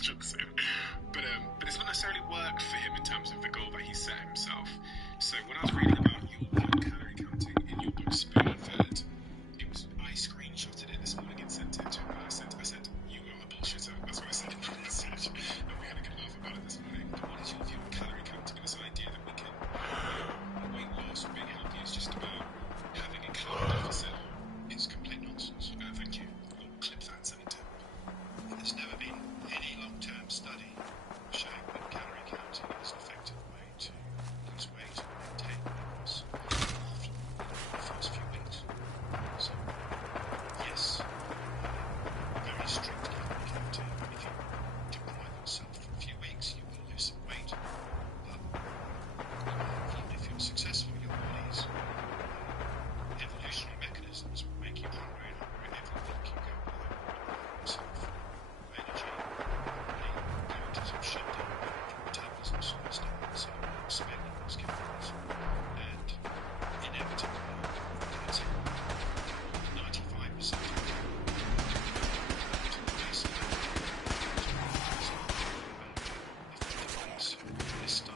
jokes in. But it's not necessarily worked for him in terms of the goal that he set himself. So when I was reading about your calorie counting in your book Spoon Fed, I screenshotted it this morning and sent it to him. I said, you are a bullshitter. That's what I said in my message. And we had a good laugh about it this morning. But what is your view on calorie counting and this idea that we can weight loss or being healthy is just about having a calorie deficit? It's complete nonsense. Thank you. I'll clip that and send it to him. There's never been any long-term study showing that calorie counting is an effective way to lose weight or maintain weight loss after the first few weeks. So, yes, very strict calorie counting. If you deprive yourself for a few weeks, you will lose some weight. But even if you're successful, your body's evolutionary mechanisms will make you hungry and hungry every week you go without yourself. Energy, going to sort of shut down your metabolism slows down, so you're expending those calories. And inevitably, I'd say 95% of the calories to the basic if this style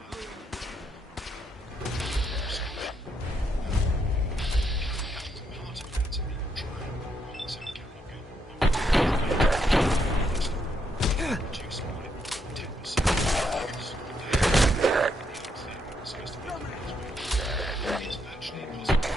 part of that to be trying, so again, reduce by 10%. It's virtually impossible.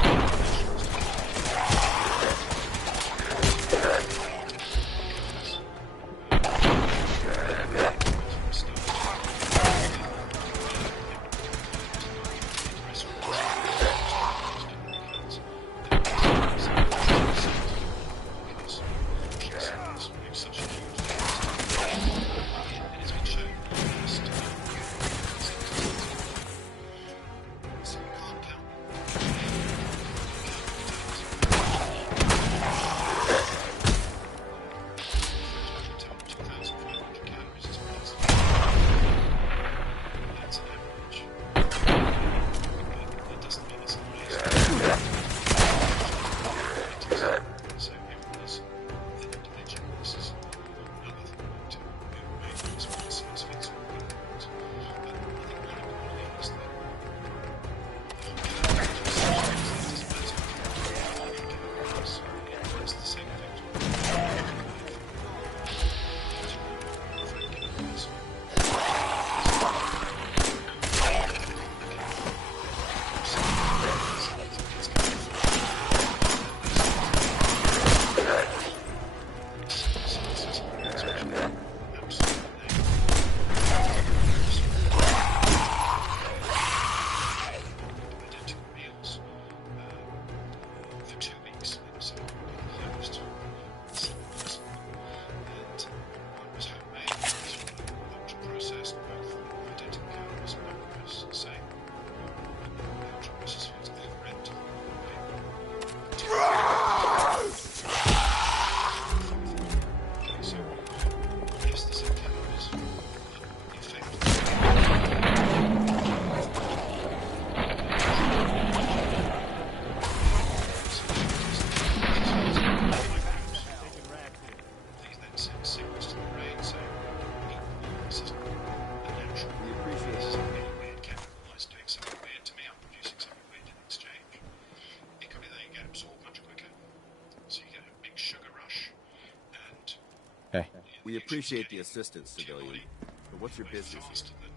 Hey. We appreciate the assistance, civilian. But what's your business faster than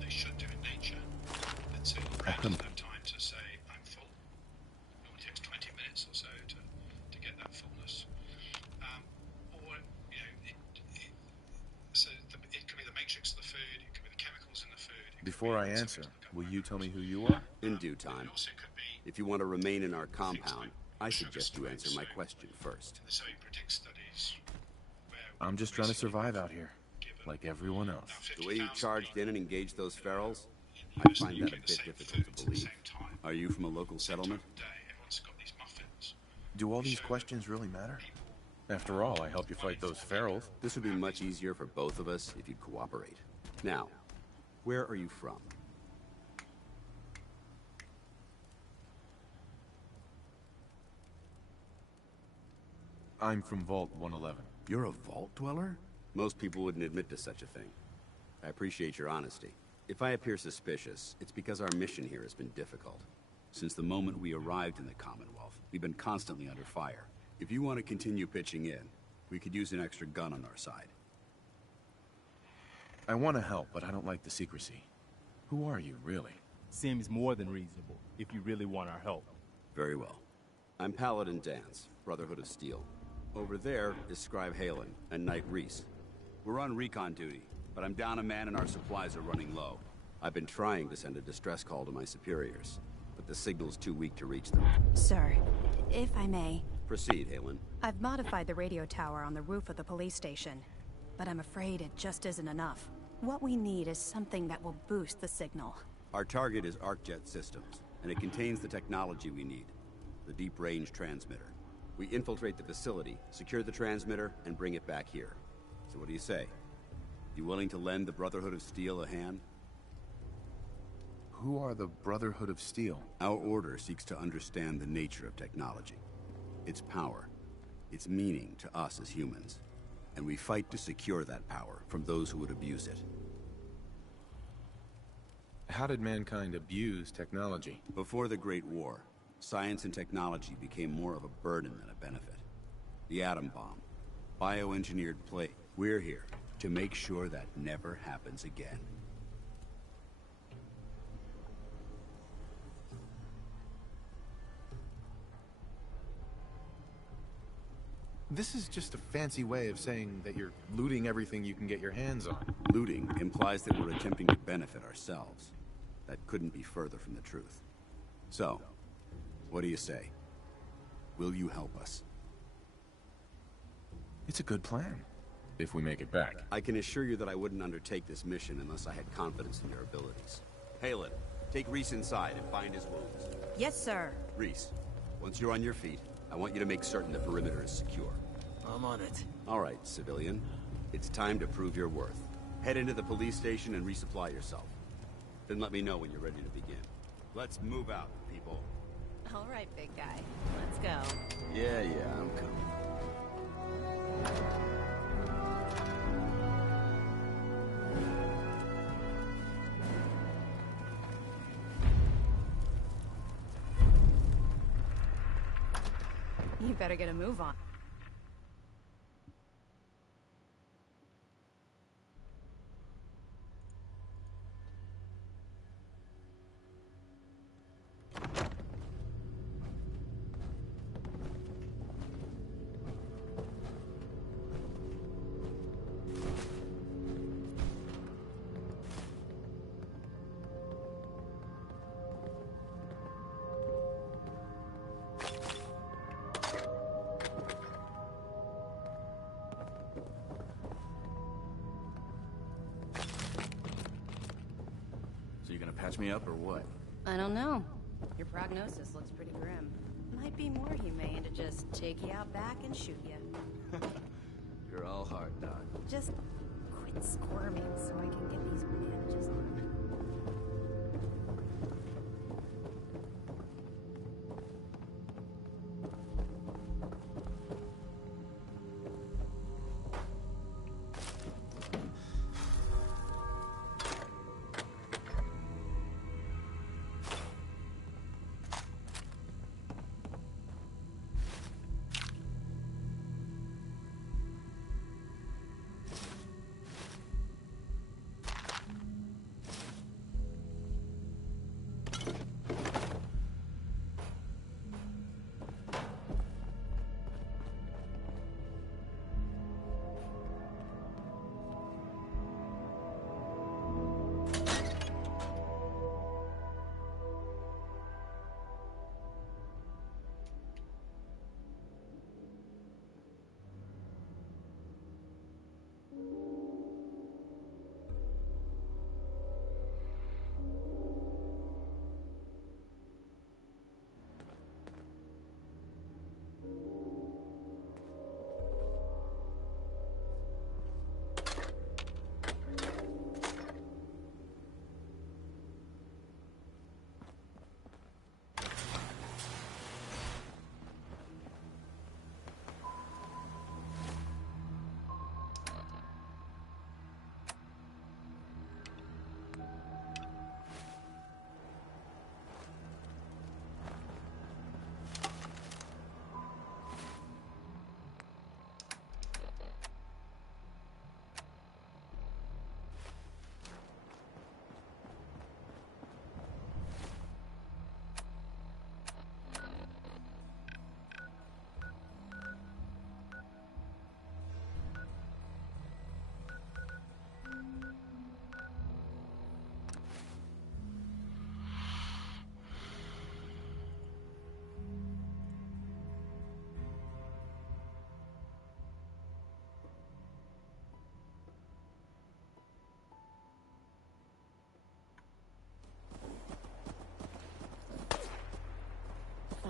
they should do in nature. And so the rat doesn't have time to say, I'm full. It normally takes 20 minutes or so to get that fullness. Or, you know, it could be the matrix of the food, it could be the chemicals in the food. Before I answer, will you tell me who you are? In due time. If you want to remain in our compound, I suggest you answer my question first. So he predicts studies. I'm just trying to survive out here, like everyone else. The way you charged in and engaged those ferals, I find that a bit difficult to believe. Are you from a local settlement? Do all these questions really matter? After all, I helped you fight those ferals. This would be much easier for both of us if you'd cooperate. Now, where are you from? I'm from Vault 111. You're a vault dweller? Most people wouldn't admit to such a thing. I appreciate your honesty. If I appear suspicious, it's because our mission here has been difficult. Since the moment we arrived in the Commonwealth, we've been constantly under fire. If you want to continue pitching in, we could use an extra gun on our side. I want to help, but I don't like the secrecy. Who are you, really? Seems more than reasonable, if you really want our help. Very well. I'm Paladin Dance, Brotherhood of Steel. Over there is Scribe Halen and Knight Reese. We're on recon duty, but I'm down a man and our supplies are running low. I've been trying to send a distress call to my superiors, but the signal's too weak to reach them. Sir, if I may. Proceed, Halen. I've modified the radio tower on the roof of the police station, but I'm afraid it just isn't enough. What we need is something that will boost the signal. Our target is ArcJet Systems, and it contains the technology we need. The deep-range transmitter. We infiltrate the facility, secure the transmitter, and bring it back here. So what do you say? You willing to lend the Brotherhood of Steel a hand? Who are the Brotherhood of Steel? Our order seeks to understand the nature of technology. Its power, its meaning to us as humans. And we fight to secure that power from those who would abuse it. How did mankind abuse technology? Before the Great War, science and technology became more of a burden than a benefit. The atom bomb, bioengineered plague. We're here to make sure that never happens again. This is just a fancy way of saying that you're looting everything you can get your hands on. Looting implies that we're attempting to benefit ourselves. That couldn't be further from the truth. So, what do you say? Will you help us? It's a good plan, if we make it back. I can assure you that I wouldn't undertake this mission unless I had confidence in your abilities. Halen, take Reese inside and bind his wounds. Yes, sir. Reese, once you're on your feet, I want you to make certain the perimeter is secure. I'm on it. All right, civilian. It's time to prove your worth. Head into the police station and resupply yourself. Then let me know when you're ready to begin. Let's move out, people. All right, big guy. Let's go. Yeah, I'm coming. You better get a move on. So you gonna patch me up or what? I don't know. Your prognosis looks pretty grim. Might be more humane to just take you out back and shoot you. You're all heart, Doc. Just quit squirming so I can get these bandages on.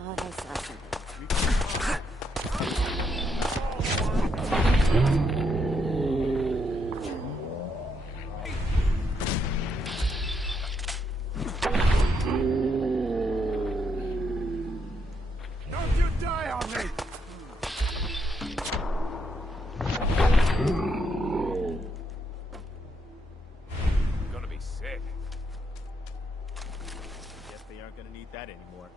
thought I saw something. Don't you die on me! You're gonna be sick. Guess they aren't gonna need that anymore.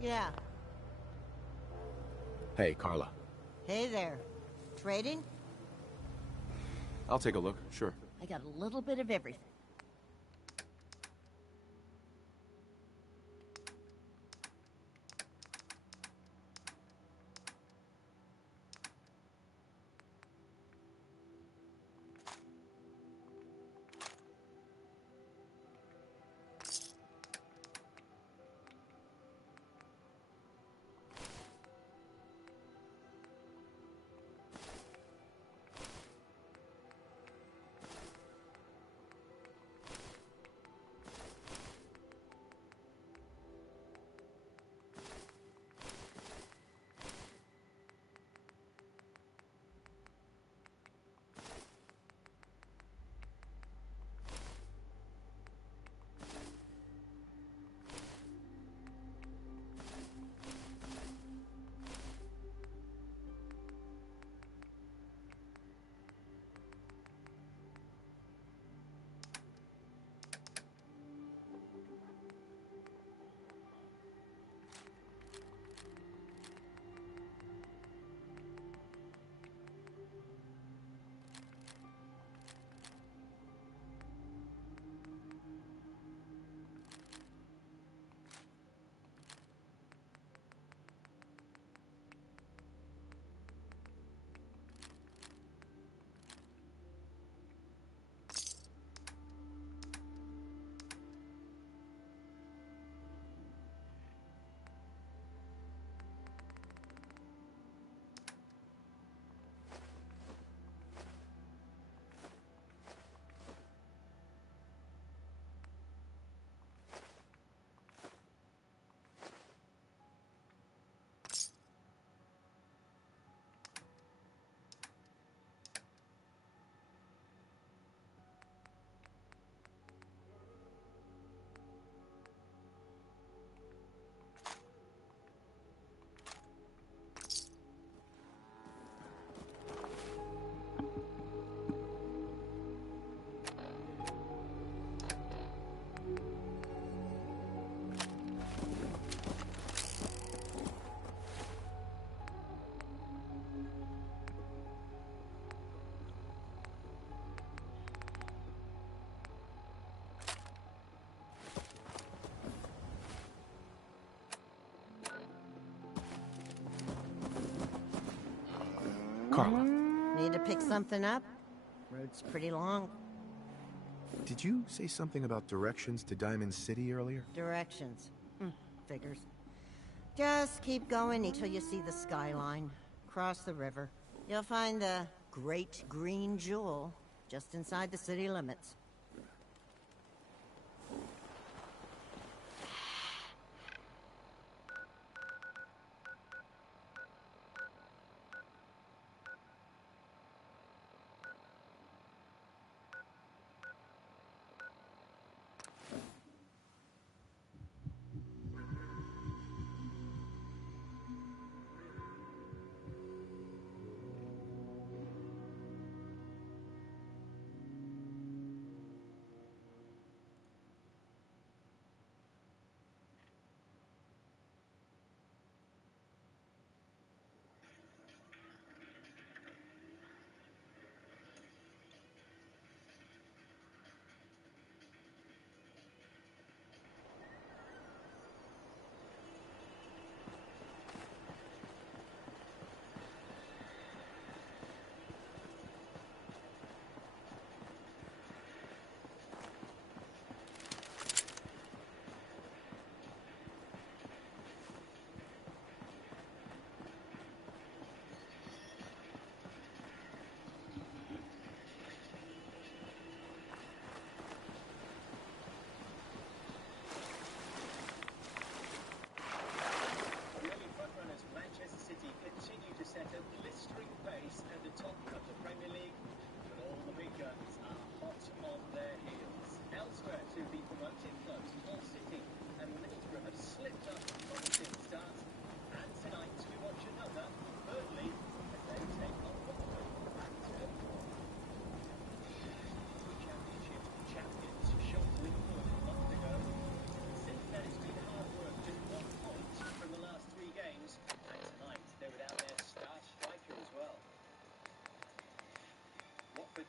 Yeah. Hey, Carla. Hey there. Trading? I'll take a look, sure. I got a little bit of everything. Carla. Need to pick something up? Road's pretty long. Did you say something about directions to Diamond City earlier? Directions. Figures. Just keep going until you see the skyline. Cross the river. You'll find the Great Green Jewel just inside the city limits.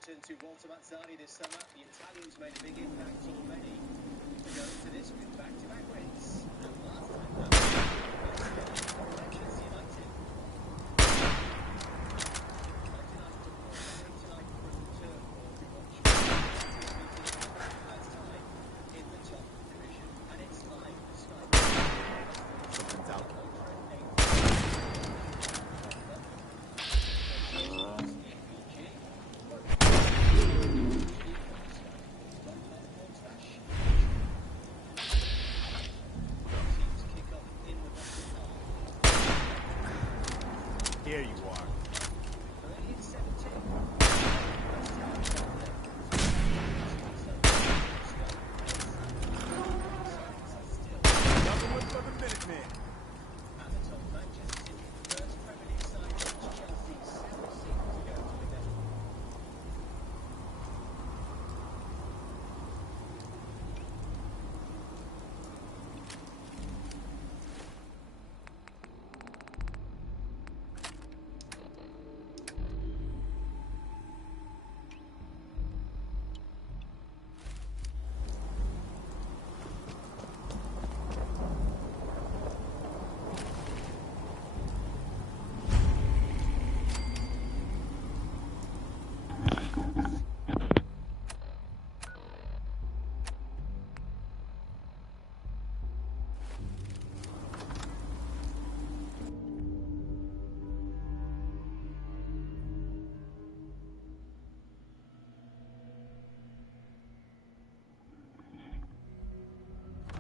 return to Walter Mazzani this summer. The Italians made a big impact already. They go into this with back-to-back wins. And last time that was Manchester United. Monday night football coming tonight from the turf war. We watch first time in the top division, and it's live for Sky. Something's out. Here you are. Another one for the Minutemen. At the top, Manchester City, first Premier League side since Chelsea 7 seasons ago to win their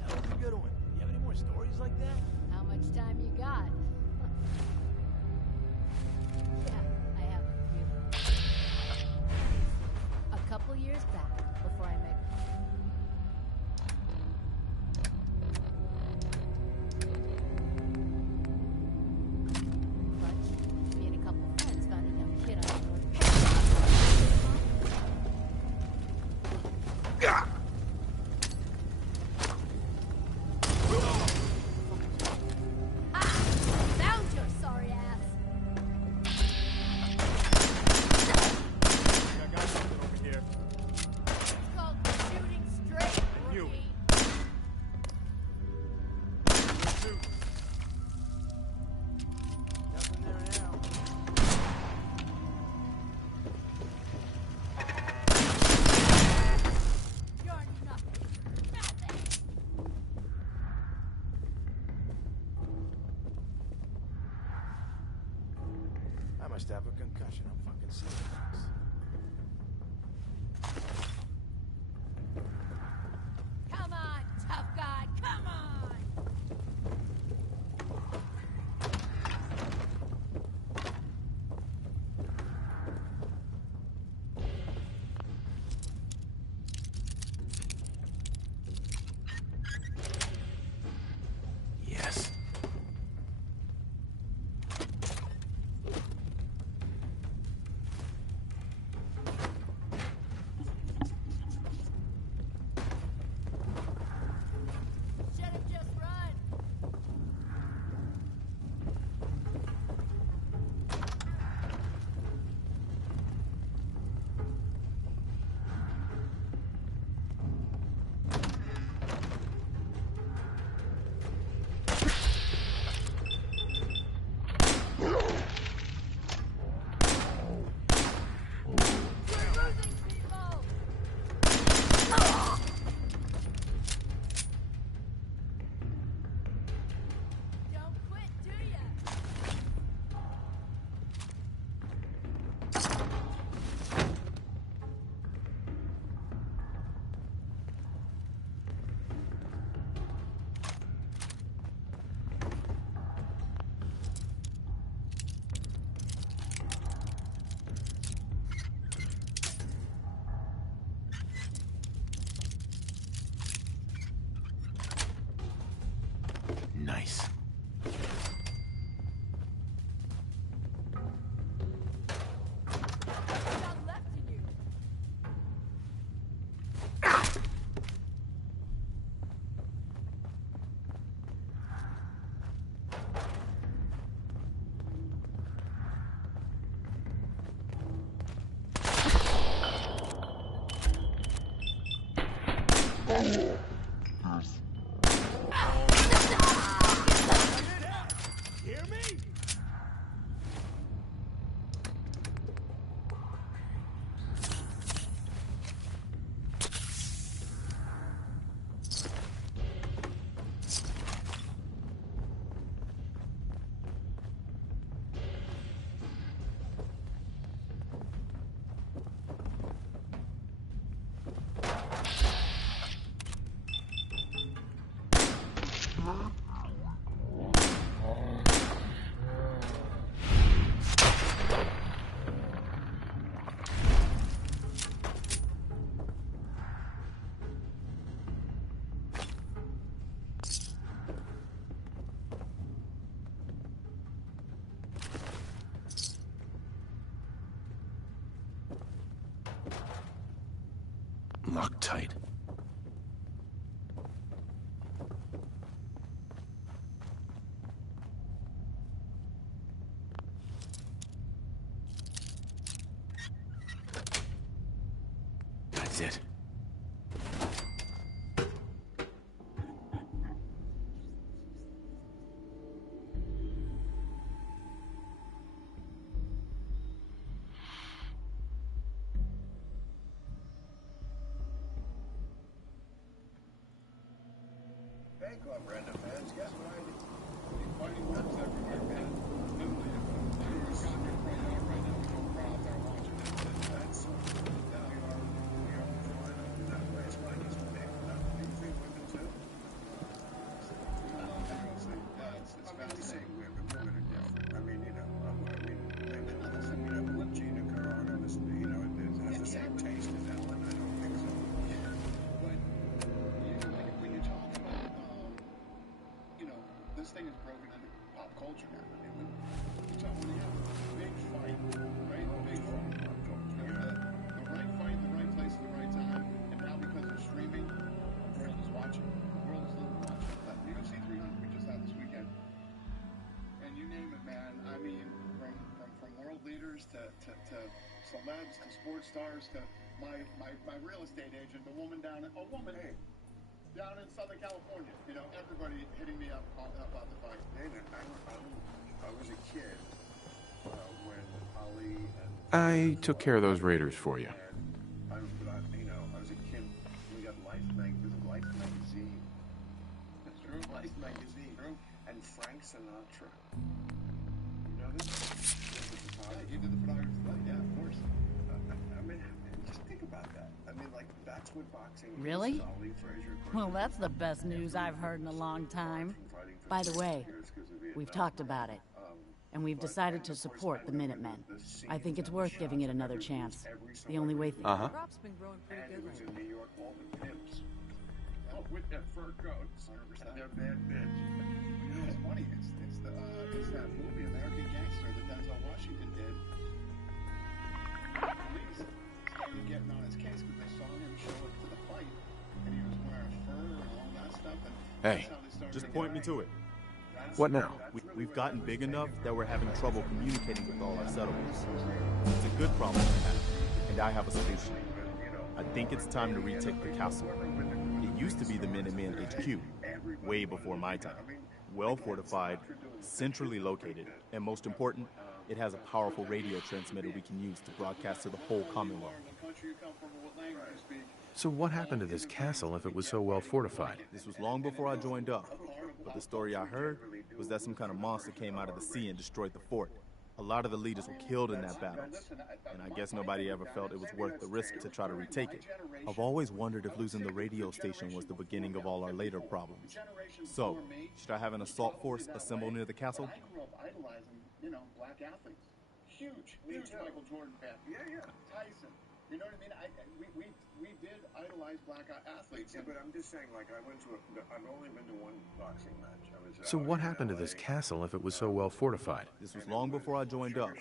That was a good one. You have any more stories like that? How much time you got? Yeah, I have a few. A couple years back, before I met... Clutch, me and a couple friends found a young kid on the road. Found your sorry ass. I got something over here. It's called shooting straight, I knew rookie. Shoot. Nothing there now. You're nothing. Nothing. I must have a concussion. I'm fucking sick of this. Come on, tough guy. Come on. Yes. Should have just run. We're losing people. Don't quit, do ya? Nice. What's got left in you? Hear me? Locked tight. That's it. Hey, come on, random fans. Guess what I did? Fighting works everywhere, man. Literally, if you were a goddamn right now, we go crowd there watching it. That's we are flying that way. It's fine. It's big. You think women too? It's fascinating. Women are different. I mean, women, listen, what Gina Carano is, it has the same taste as Ellen. I don't think so. But when you talk about, this thing is broken into pop culture now. I mean, when you have a big fight, right? Big fight. You have the right fight, the right place, at the right time, and now because of streaming, the world is watching. The world is literally watching. UFC 300 we just had this weekend, and you name it, man. I mean, from world leaders to celebs to sports stars to my real estate agent, the woman down in Southern California. Everybody hitting me up about the fight. Dana, I was a kid when Ali and I took care of those Raiders for you. I was a kid. We got Life magazine. That's true. Life magazine. True. And Frank Sinatra. You know this? Yeah, you did the photography. Yeah, of course. I mean, just think about that. I mean, that's what boxing is. Really? Ali, Frazier, Well, that's the best news I've heard in a long time. By the way, we've talked about it, and we've decided to support the Minutemen. I think it's worth giving it another chance. The only way... Crops been growing pretty good. It was in New York, all the pimps. With their fur coats. 100%. And their bad bitch. It's funny. It's that movie, American Gangster, that Denzel Washington did. Police started getting on his case because they saw him show up to the fight, and he was wearing fur and all that stuff. And Hey, just point me to it. what now? We've gotten big enough that we're having trouble communicating with all our settlements. It's a good problem to have, and I have a solution. I think it's time to retake the castle. It used to be the Minutemen HQ, way before my time. Well fortified, centrally located, and most important, it has a powerful radio transmitter we can use to broadcast to the whole Commonwealth. So what happened to this castle if it was so well fortified? This was long before I joined up, but the story I heard was that some kind of monster came out of the sea and destroyed the fort. A lot of the leaders were killed in that battle, and I guess nobody ever felt it was worth the risk to try to retake it. I've always wondered if losing the radio station was the beginning of all our later problems. So, should I have an assault force assemble near the castle? I grew up idolizing, black athletes. Huge Michael Jordan fan. Yeah. Tyson. You know what I mean? We did idolize black athletes. Yeah, but I'm just saying, I've only been to one boxing match. So what happened to this castle if it was so well fortified? This was long before I joined up,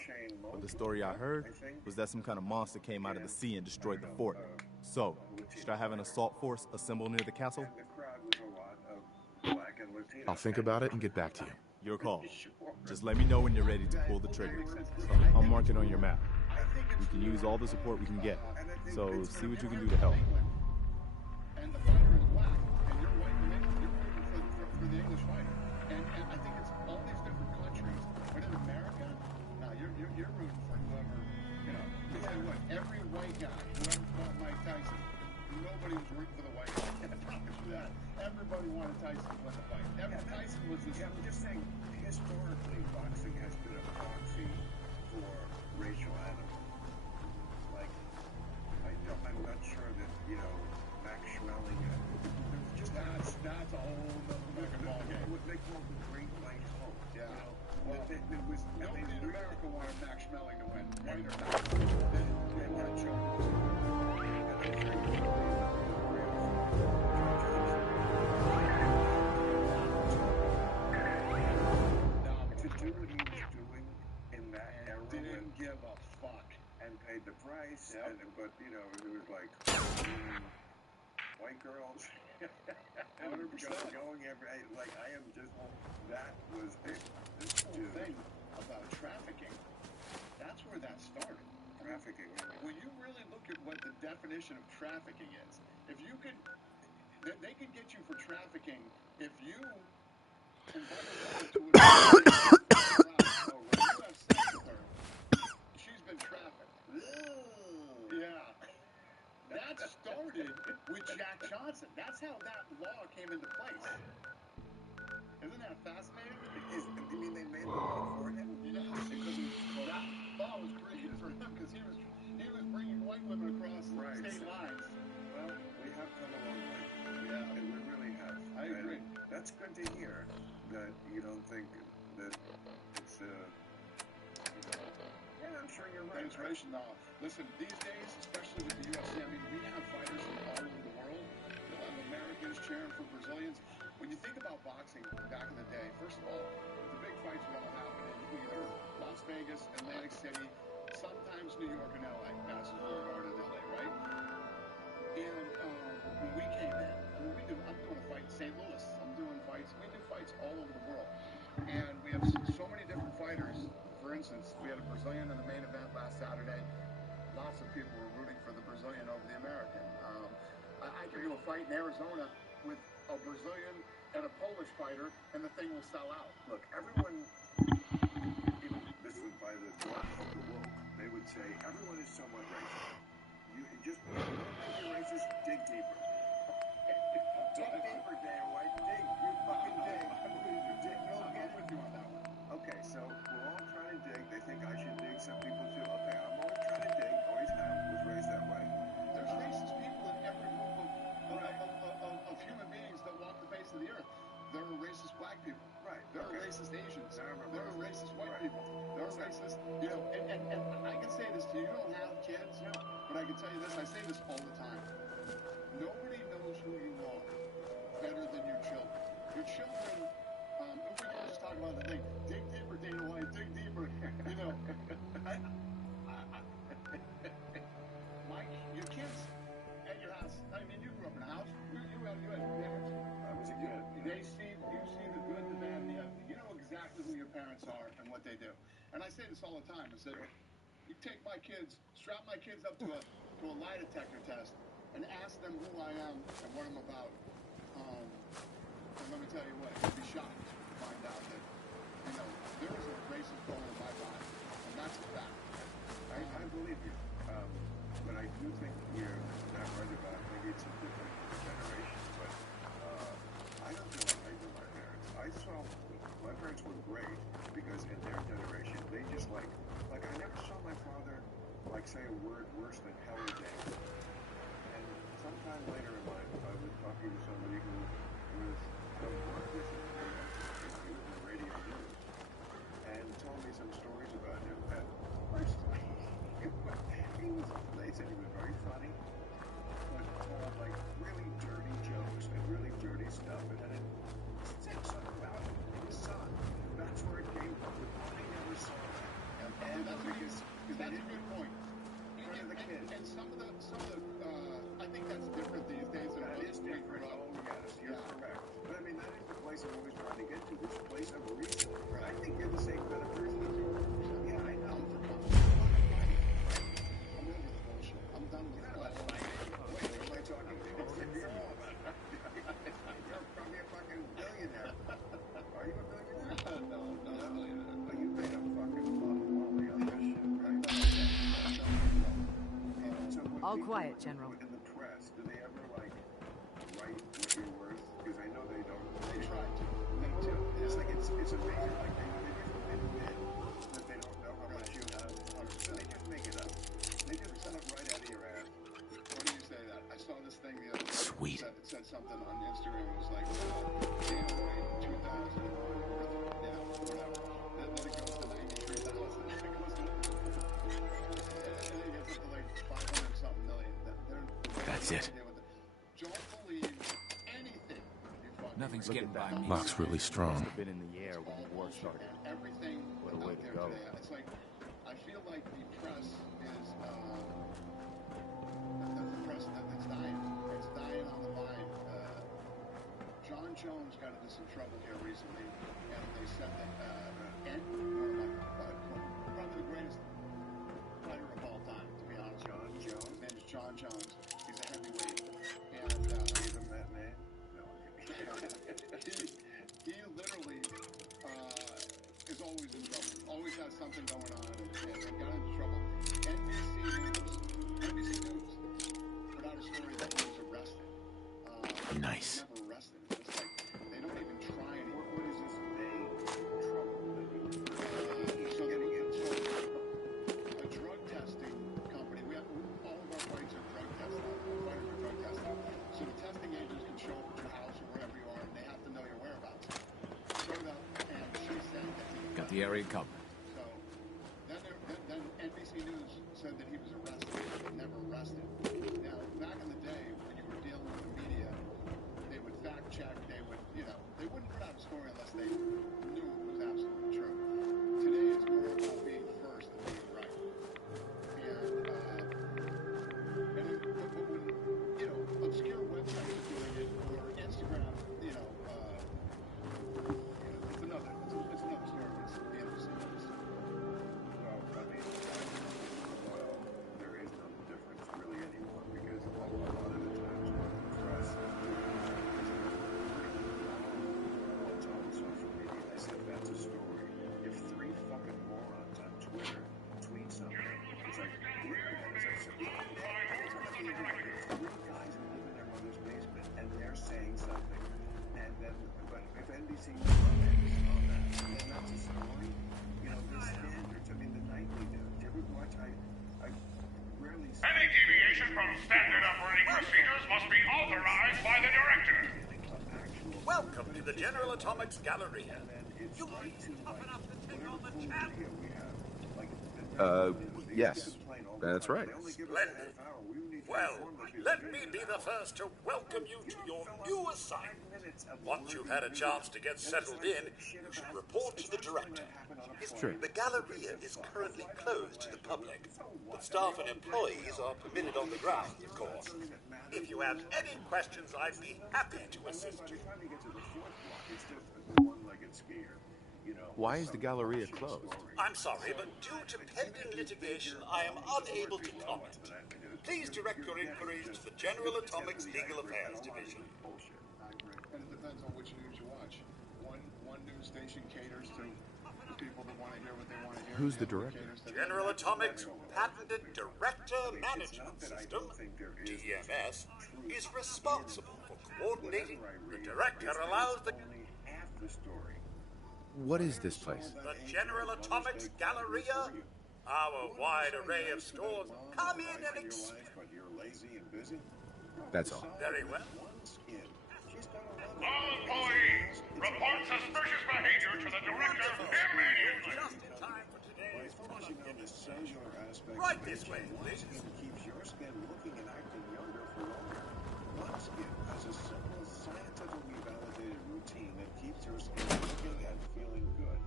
but the story I heard was that some kind of monster came out of the sea and destroyed the fort. So, should I have an assault force assemble near the castle? I'll think about it and get back to you. Your call. Just let me know when you're ready to pull the trigger. I'll mark it on your map. We can use all the support we can get, so see what you can do to help. And the fighter is black. Polish fighter. And I think it's all these different countries. But in America, no, you're rooting for whoever, you know. I tell you what, every white guy, whoever fought Mike Tyson, nobody was rooting for the white guy. I promise you that. Everybody wanted Tyson to win the fight. Tyson was this. Yeah, I'm just saying, historically, boxing has been a proxy for racial animals. Like, I'm not sure that, you know, Max Schmeling, that's a whole other ball game. What they call the Great White Hope. Yeah. You know, it was, nobody in America wanted Max Schmeling to win, white or not. They wanted Joe. To do what he was doing in that era, didn't give a fuck, and paid the price. Yep. But you know, it was like white girls. 100% going every like I am just that was the whole thing about trafficking. That's where that started. Trafficking. When you really look at what the definition of trafficking is, if you could, they could get you for trafficking if you she's been trafficked. Yeah. That started with Jack Johnson. That's how that law came into place. Isn't that fascinating? You mean they made the law for him? Yeah. Because that law was created for him because he was bringing white women across state lines. Well, we have come a long way. Yeah, we really have. I agree. That's good to hear that you don't think that it's yeah, I'm sure you're right. Penetration law. Listen, these days, especially with the UFC, I mean, we have fighters from all over the world. You'll have Americans cheering for Brazilians. When you think about boxing back in the day, first of all, the big fights would all happen in either Las Vegas, Atlantic City, sometimes New York and LA. Madison Square Garden in LA, right? And when we came in, I mean, I'm doing a fight in St. Louis. I'm doing fights. We do fights all over the world. And we have so many different fighters. For instance, we had a Brazilian in the main event last Saturday. Lots of people were rooting for the Brazilian over the American. I could do a fight in Arizona with a Brazilian and a Polish fighter, and the thing will sell out. Look, everyone, even this was by the woke, they would say everyone is somewhat racist. You just, if you don't think you're racist, dig deeper. Dig deeper, Dan White. Dig. You fucking dig. Dig. No, I'm with you on that one. Okay, so we're all trying to dig. They think I should dig. Some people too. Okay, I'm always trying to dig. Always have. Was raised that way. There's racist people in every group of human beings that walk the face of the earth. There are racist black people. Right. There are racist Asians. There are racist white people. There are racist, you know, and I can say this to you. You don't have kids, but I can tell you this. I say this all the time. Nobody knows who you are better than your children. Your children, if we can just talk about the thing, dig deeper, Dana White, dig deeper. You know, Mike, your kids at your house. I mean, you grew up in a house. You had parents. I was a kid. You see the good, the bad, and the ugly. You know exactly who your parents are and what they do. And I say this all the time. I said, you take my kids, strap my kids up to a lie detector test, and ask them who I am and what I'm about. And let me tell you what, you'll be shocked to find out that, you know, there is a racist bone in my body, and that's a fact. I believe you. But I do think you're not right about maybe it's a different generation, but I don't feel like I do my parents. I saw my parents were great because in their generation they just like I never saw my father like say a word worse than hell or damn. And sometime later in life I was talking to somebody who was worked with him, he was in the radio news, and told me some stories about him. And first, they said he was very funny, but told like really dirty jokes and really dirty stuff, and then it said something about his son. That's where it came from. I never saw that. And that's because that's a good point. And some of the I think that's different these days. That is different. Oh yes, you're correct. But I mean, that is the place I'm always trying to get to. This place of reason. Right. I think you're the same kind of person as you. Yeah, I know. I'm over the bullshit. I'm done with it. Wait, what am I talking about? You're probably a fucking billionaire. All quiet, General. In the press, do they ever, like, write what you're worth? Because I know they don't. They try to. They do. It's like, it's amazing. Like, they admit that they don't know how much you have. So they just make it up. They just pull it right out of your ass. Why do you say that? I saw this thing the other day. Sweet. It said something on Instagram. It was like, Dan White, 2,000 worth, you know, whatever. Then it goes to 93,000. Then it goes to... And it gets up to like 500 something million. That's it. Don't believe anything you fucking Nothing's getting by me. Locke's really strong. Must have been in the air when the war started. Everything What a way to go. today. It's like, I feel like the press is, the press that's dying. It's dying on the vine. John Jones got into some trouble here recently, and they said that, and probably the greatest fighter of all time, to be honest. John Jones? His name is John Jones. He's a heavyweight. And, give him that name? No. he literally, is always in trouble. Always has something going on, and got into trouble. NBC News put out a story that he was arrested. Nice. Never arrested. It's like, they don't even try anymore. What is this name? Trouble. So a drug testing company, we have all of our fights are drug tested. Fighters are drug tested. So the testing agents can show up at your house or wherever you are, and they have to know your whereabouts. Showed up, and she said that he Got the area covered. So then NBC News said that he was arrested, but never arrested. Now, back in the day, when you were dealing with the media, they would fact check, they would, you know, they wouldn't put out a story unless they knew it was absolutely true. Today it's more about being first than being right. And when, you know, obscure websites are doing it, or Instagram, you know, it's another story. It's the NBC News. Well, I mean, there is no difference really anymore, because a lot of the times when the press is what's on social media, I said that's a story. If 3 fucking morons on Twitter tweet something, it's like, as I said, 3 guys who live in their mother's basement, and they're saying something, and then, but if NBC News on that, then that's a story. You know, the standards, I mean, the nightly news, do you ever watch, I rarely see... Any deviation from standard operating procedures must be authorized by the director. Welcome to the General Atomics Galleria. You tough enough to take on the champ? Yes. That's right. Splendid. Well, let me be the first to welcome you to your new assignment. Once you've had a chance to get settled in, you should report to the director. Sure. The Galleria is currently closed to the public, but staff and employees are permitted on the grounds, of course. If you have any questions, I'd be happy to assist you. Why is the Galleria closed? I'm sorry, but due to pending litigation, I am unable to comment. Please direct your inquiries to the General Atomics Legal Affairs Division. And it depends on which news you watch. One news station caters to the people that want to hear what they want to hear. Who's the director? General Atomics' Patented Director Management System, DMS, is responsible for coordinating. The director allows the... What is this place? The General Atomics Galleria? Our wide array of stores. Come in and That's all. Very well. All employees, report suspicious behavior to the director immediately. Just in time for today's cellular aspect right this way, please. Keeps your skin looking and acting younger for longer. OneSkin has a simple, scientifically validated routine that keeps your skin looking and feeling good.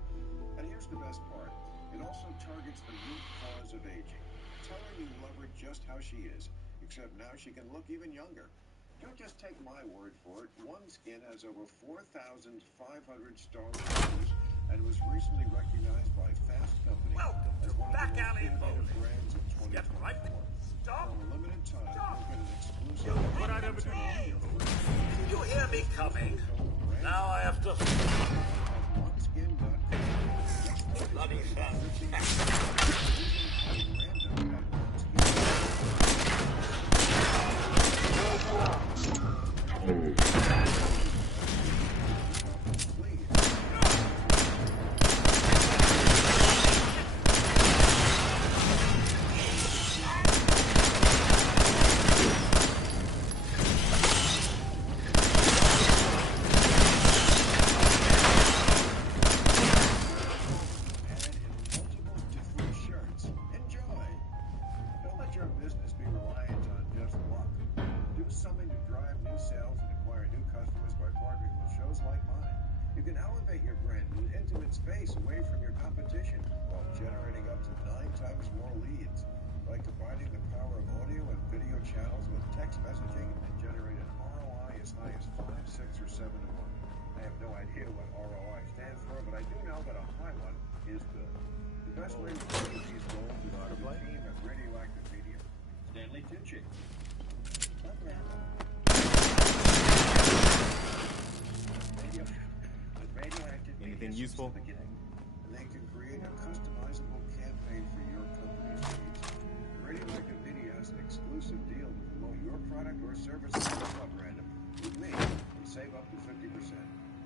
And here's the best part. It also targets the root cause of aging. Tell her you love her just how she is, except now she can look even younger. Don't just take my word for it. OneSkin has over 4,500 star reviews and was recently recognized by Fast Company as one of the most innovative brands of 2024. Stop! For a limited time, you'll get an exclusive... What I never did. You hear me coming? Now I have to... Bloody fantastic. its face away from your competition while generating up to 9 times more leads. By combining the power of audio and video channels with text messaging and generate an ROI as high as 5, 6, or 7 to 1. I have no idea what ROI stands for, but I do know that a high one is good. The best way to achieve these goals is through the team at Radioactive Media. Stanley Tucci. Anything useful? They can create a customizable campaign for your company's needs. Radioactive Media has an exclusive deal to promote your product or service on Club Random with me and save up to 50%.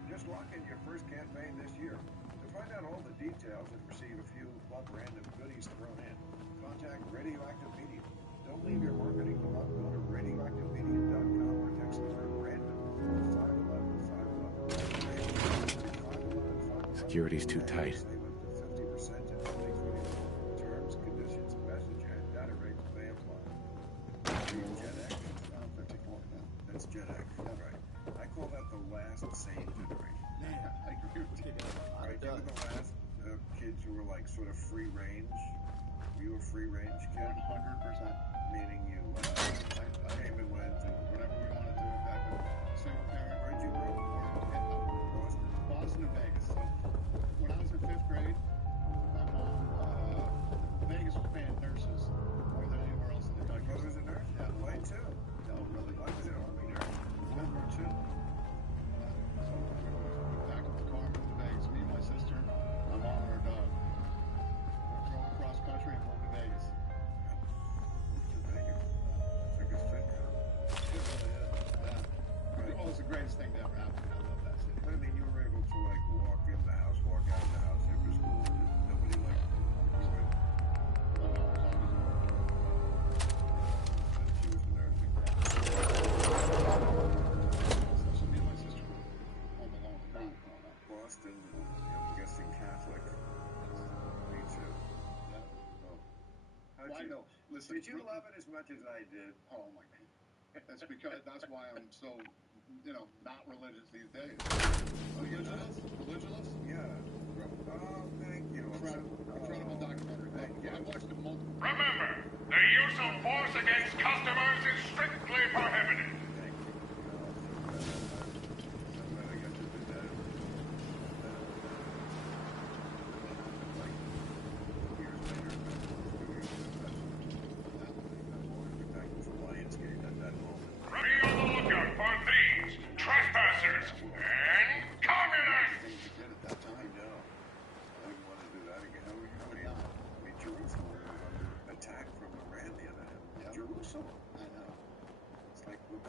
Just lock in your first campaign this year. To find out all the details and receive a few Club Random goodies thrown in, contact Radioactive Media. Don't leave your marketing club. Go to radioactivemedia.com or text the word random to 511-511. Security's too tight. Save up to 50% in 2021. Terms, conditions, message, and data rates may apply. Gen X? 54. That's Gen X, right. I call that the last sane generation. Yeah, I agree with you. Right, you were the last kids who were like sort of free range. Were you a free range kid? 100%. Meaning you I came and went to whatever we wanted to. In fact, single parent. Where'd you grow up? Boston. Boston and Vegas. So when I was in 5th grade, my mom, Vegas was paying nurses more than anywhere else in the country. My brother was a nurse? Yeah. Mine too. Oh, really? I was an Army nurse. World War II. So we went back in the car, moved to Vegas. Me and my sister, my mom and our dog. Drove across country and moved to Vegas. Moved to Vegas. Took us fit, huh? It really is. Yeah. Right. Well, it's the greatest thing that ever happened. I love that city. But I mean, you were able to like walk in the house, walk out of the house after school. Nobody like destroyed. Oh, no, it was always And she was nursing. So me and my sister were home alone. Boston, I'm guessing Catholic. Me too. Yeah. Oh. Well, I know. Listen, Did you love it as much as I did? Oh my God. That's why I'm so, not religious these days. Religionless? Yeah. Oh, thank you. Incredible documentary. Yeah, I watched it multiple times. Remember, the use of force against customers is strictly prohibited. Thank you. I'm glad I got to do that. Like, years later, back with Lionsgate at that moment. Be on the lookout for thieves, trespassers, and communists! Things you did at that time. I know. I wouldn't want to do that again. I mean, Jerusalem was under attack from Iran the other day. Yeah. Jerusalem. I know. It's like, what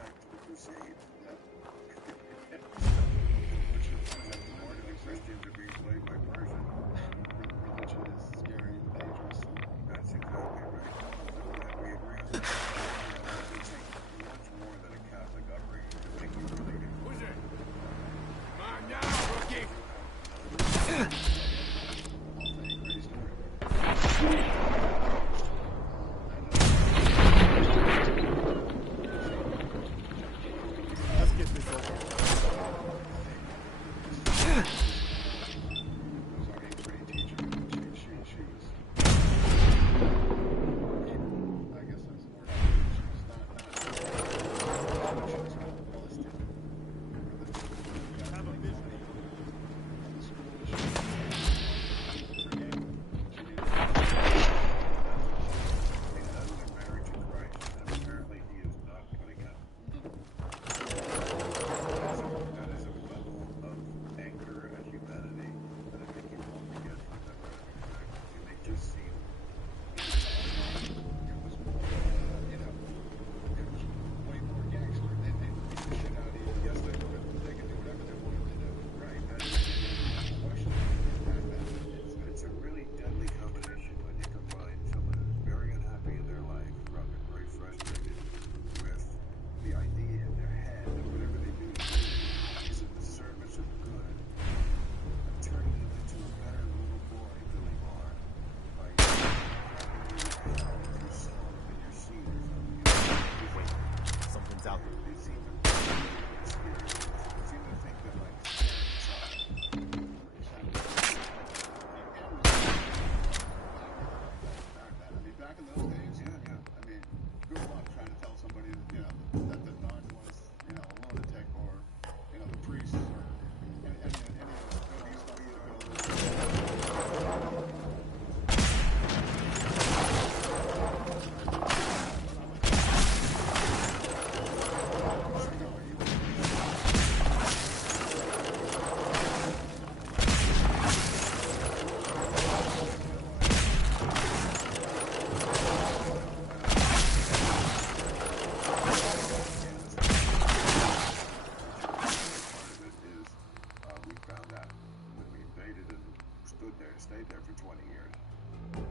there, stayed there for 20 years.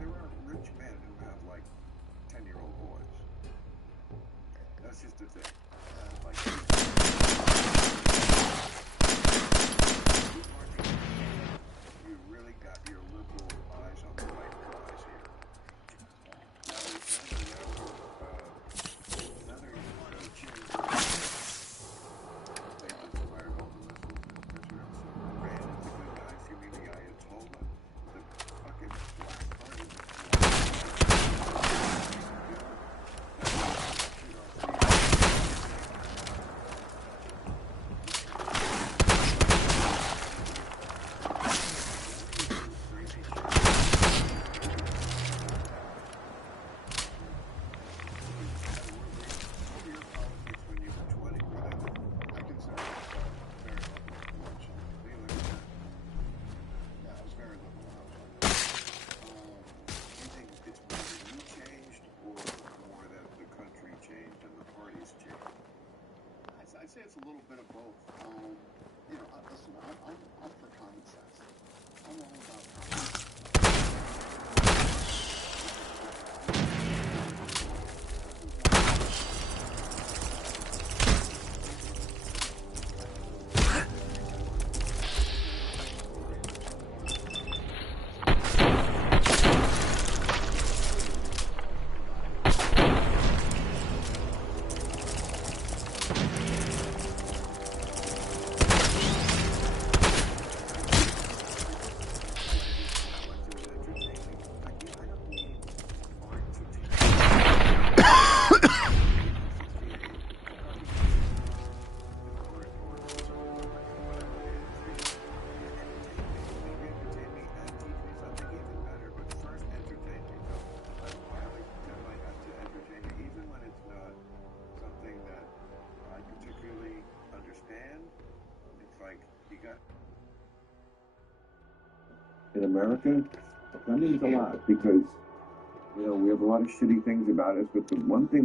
There are rich men who have like 10-year-old boys. That's just a thing. You really got your liberal eyes on the right prize here. Another change. They just fired all the missiles and missiles. Ran into good guys. You mean the Ayatollah? The fucking black party. I'd say it's a little bit of both. You know, listen, I'm for common sense. I'm all about common sense. In America, that means a lot because, you know, we have a lot of shitty things about us, but the one thing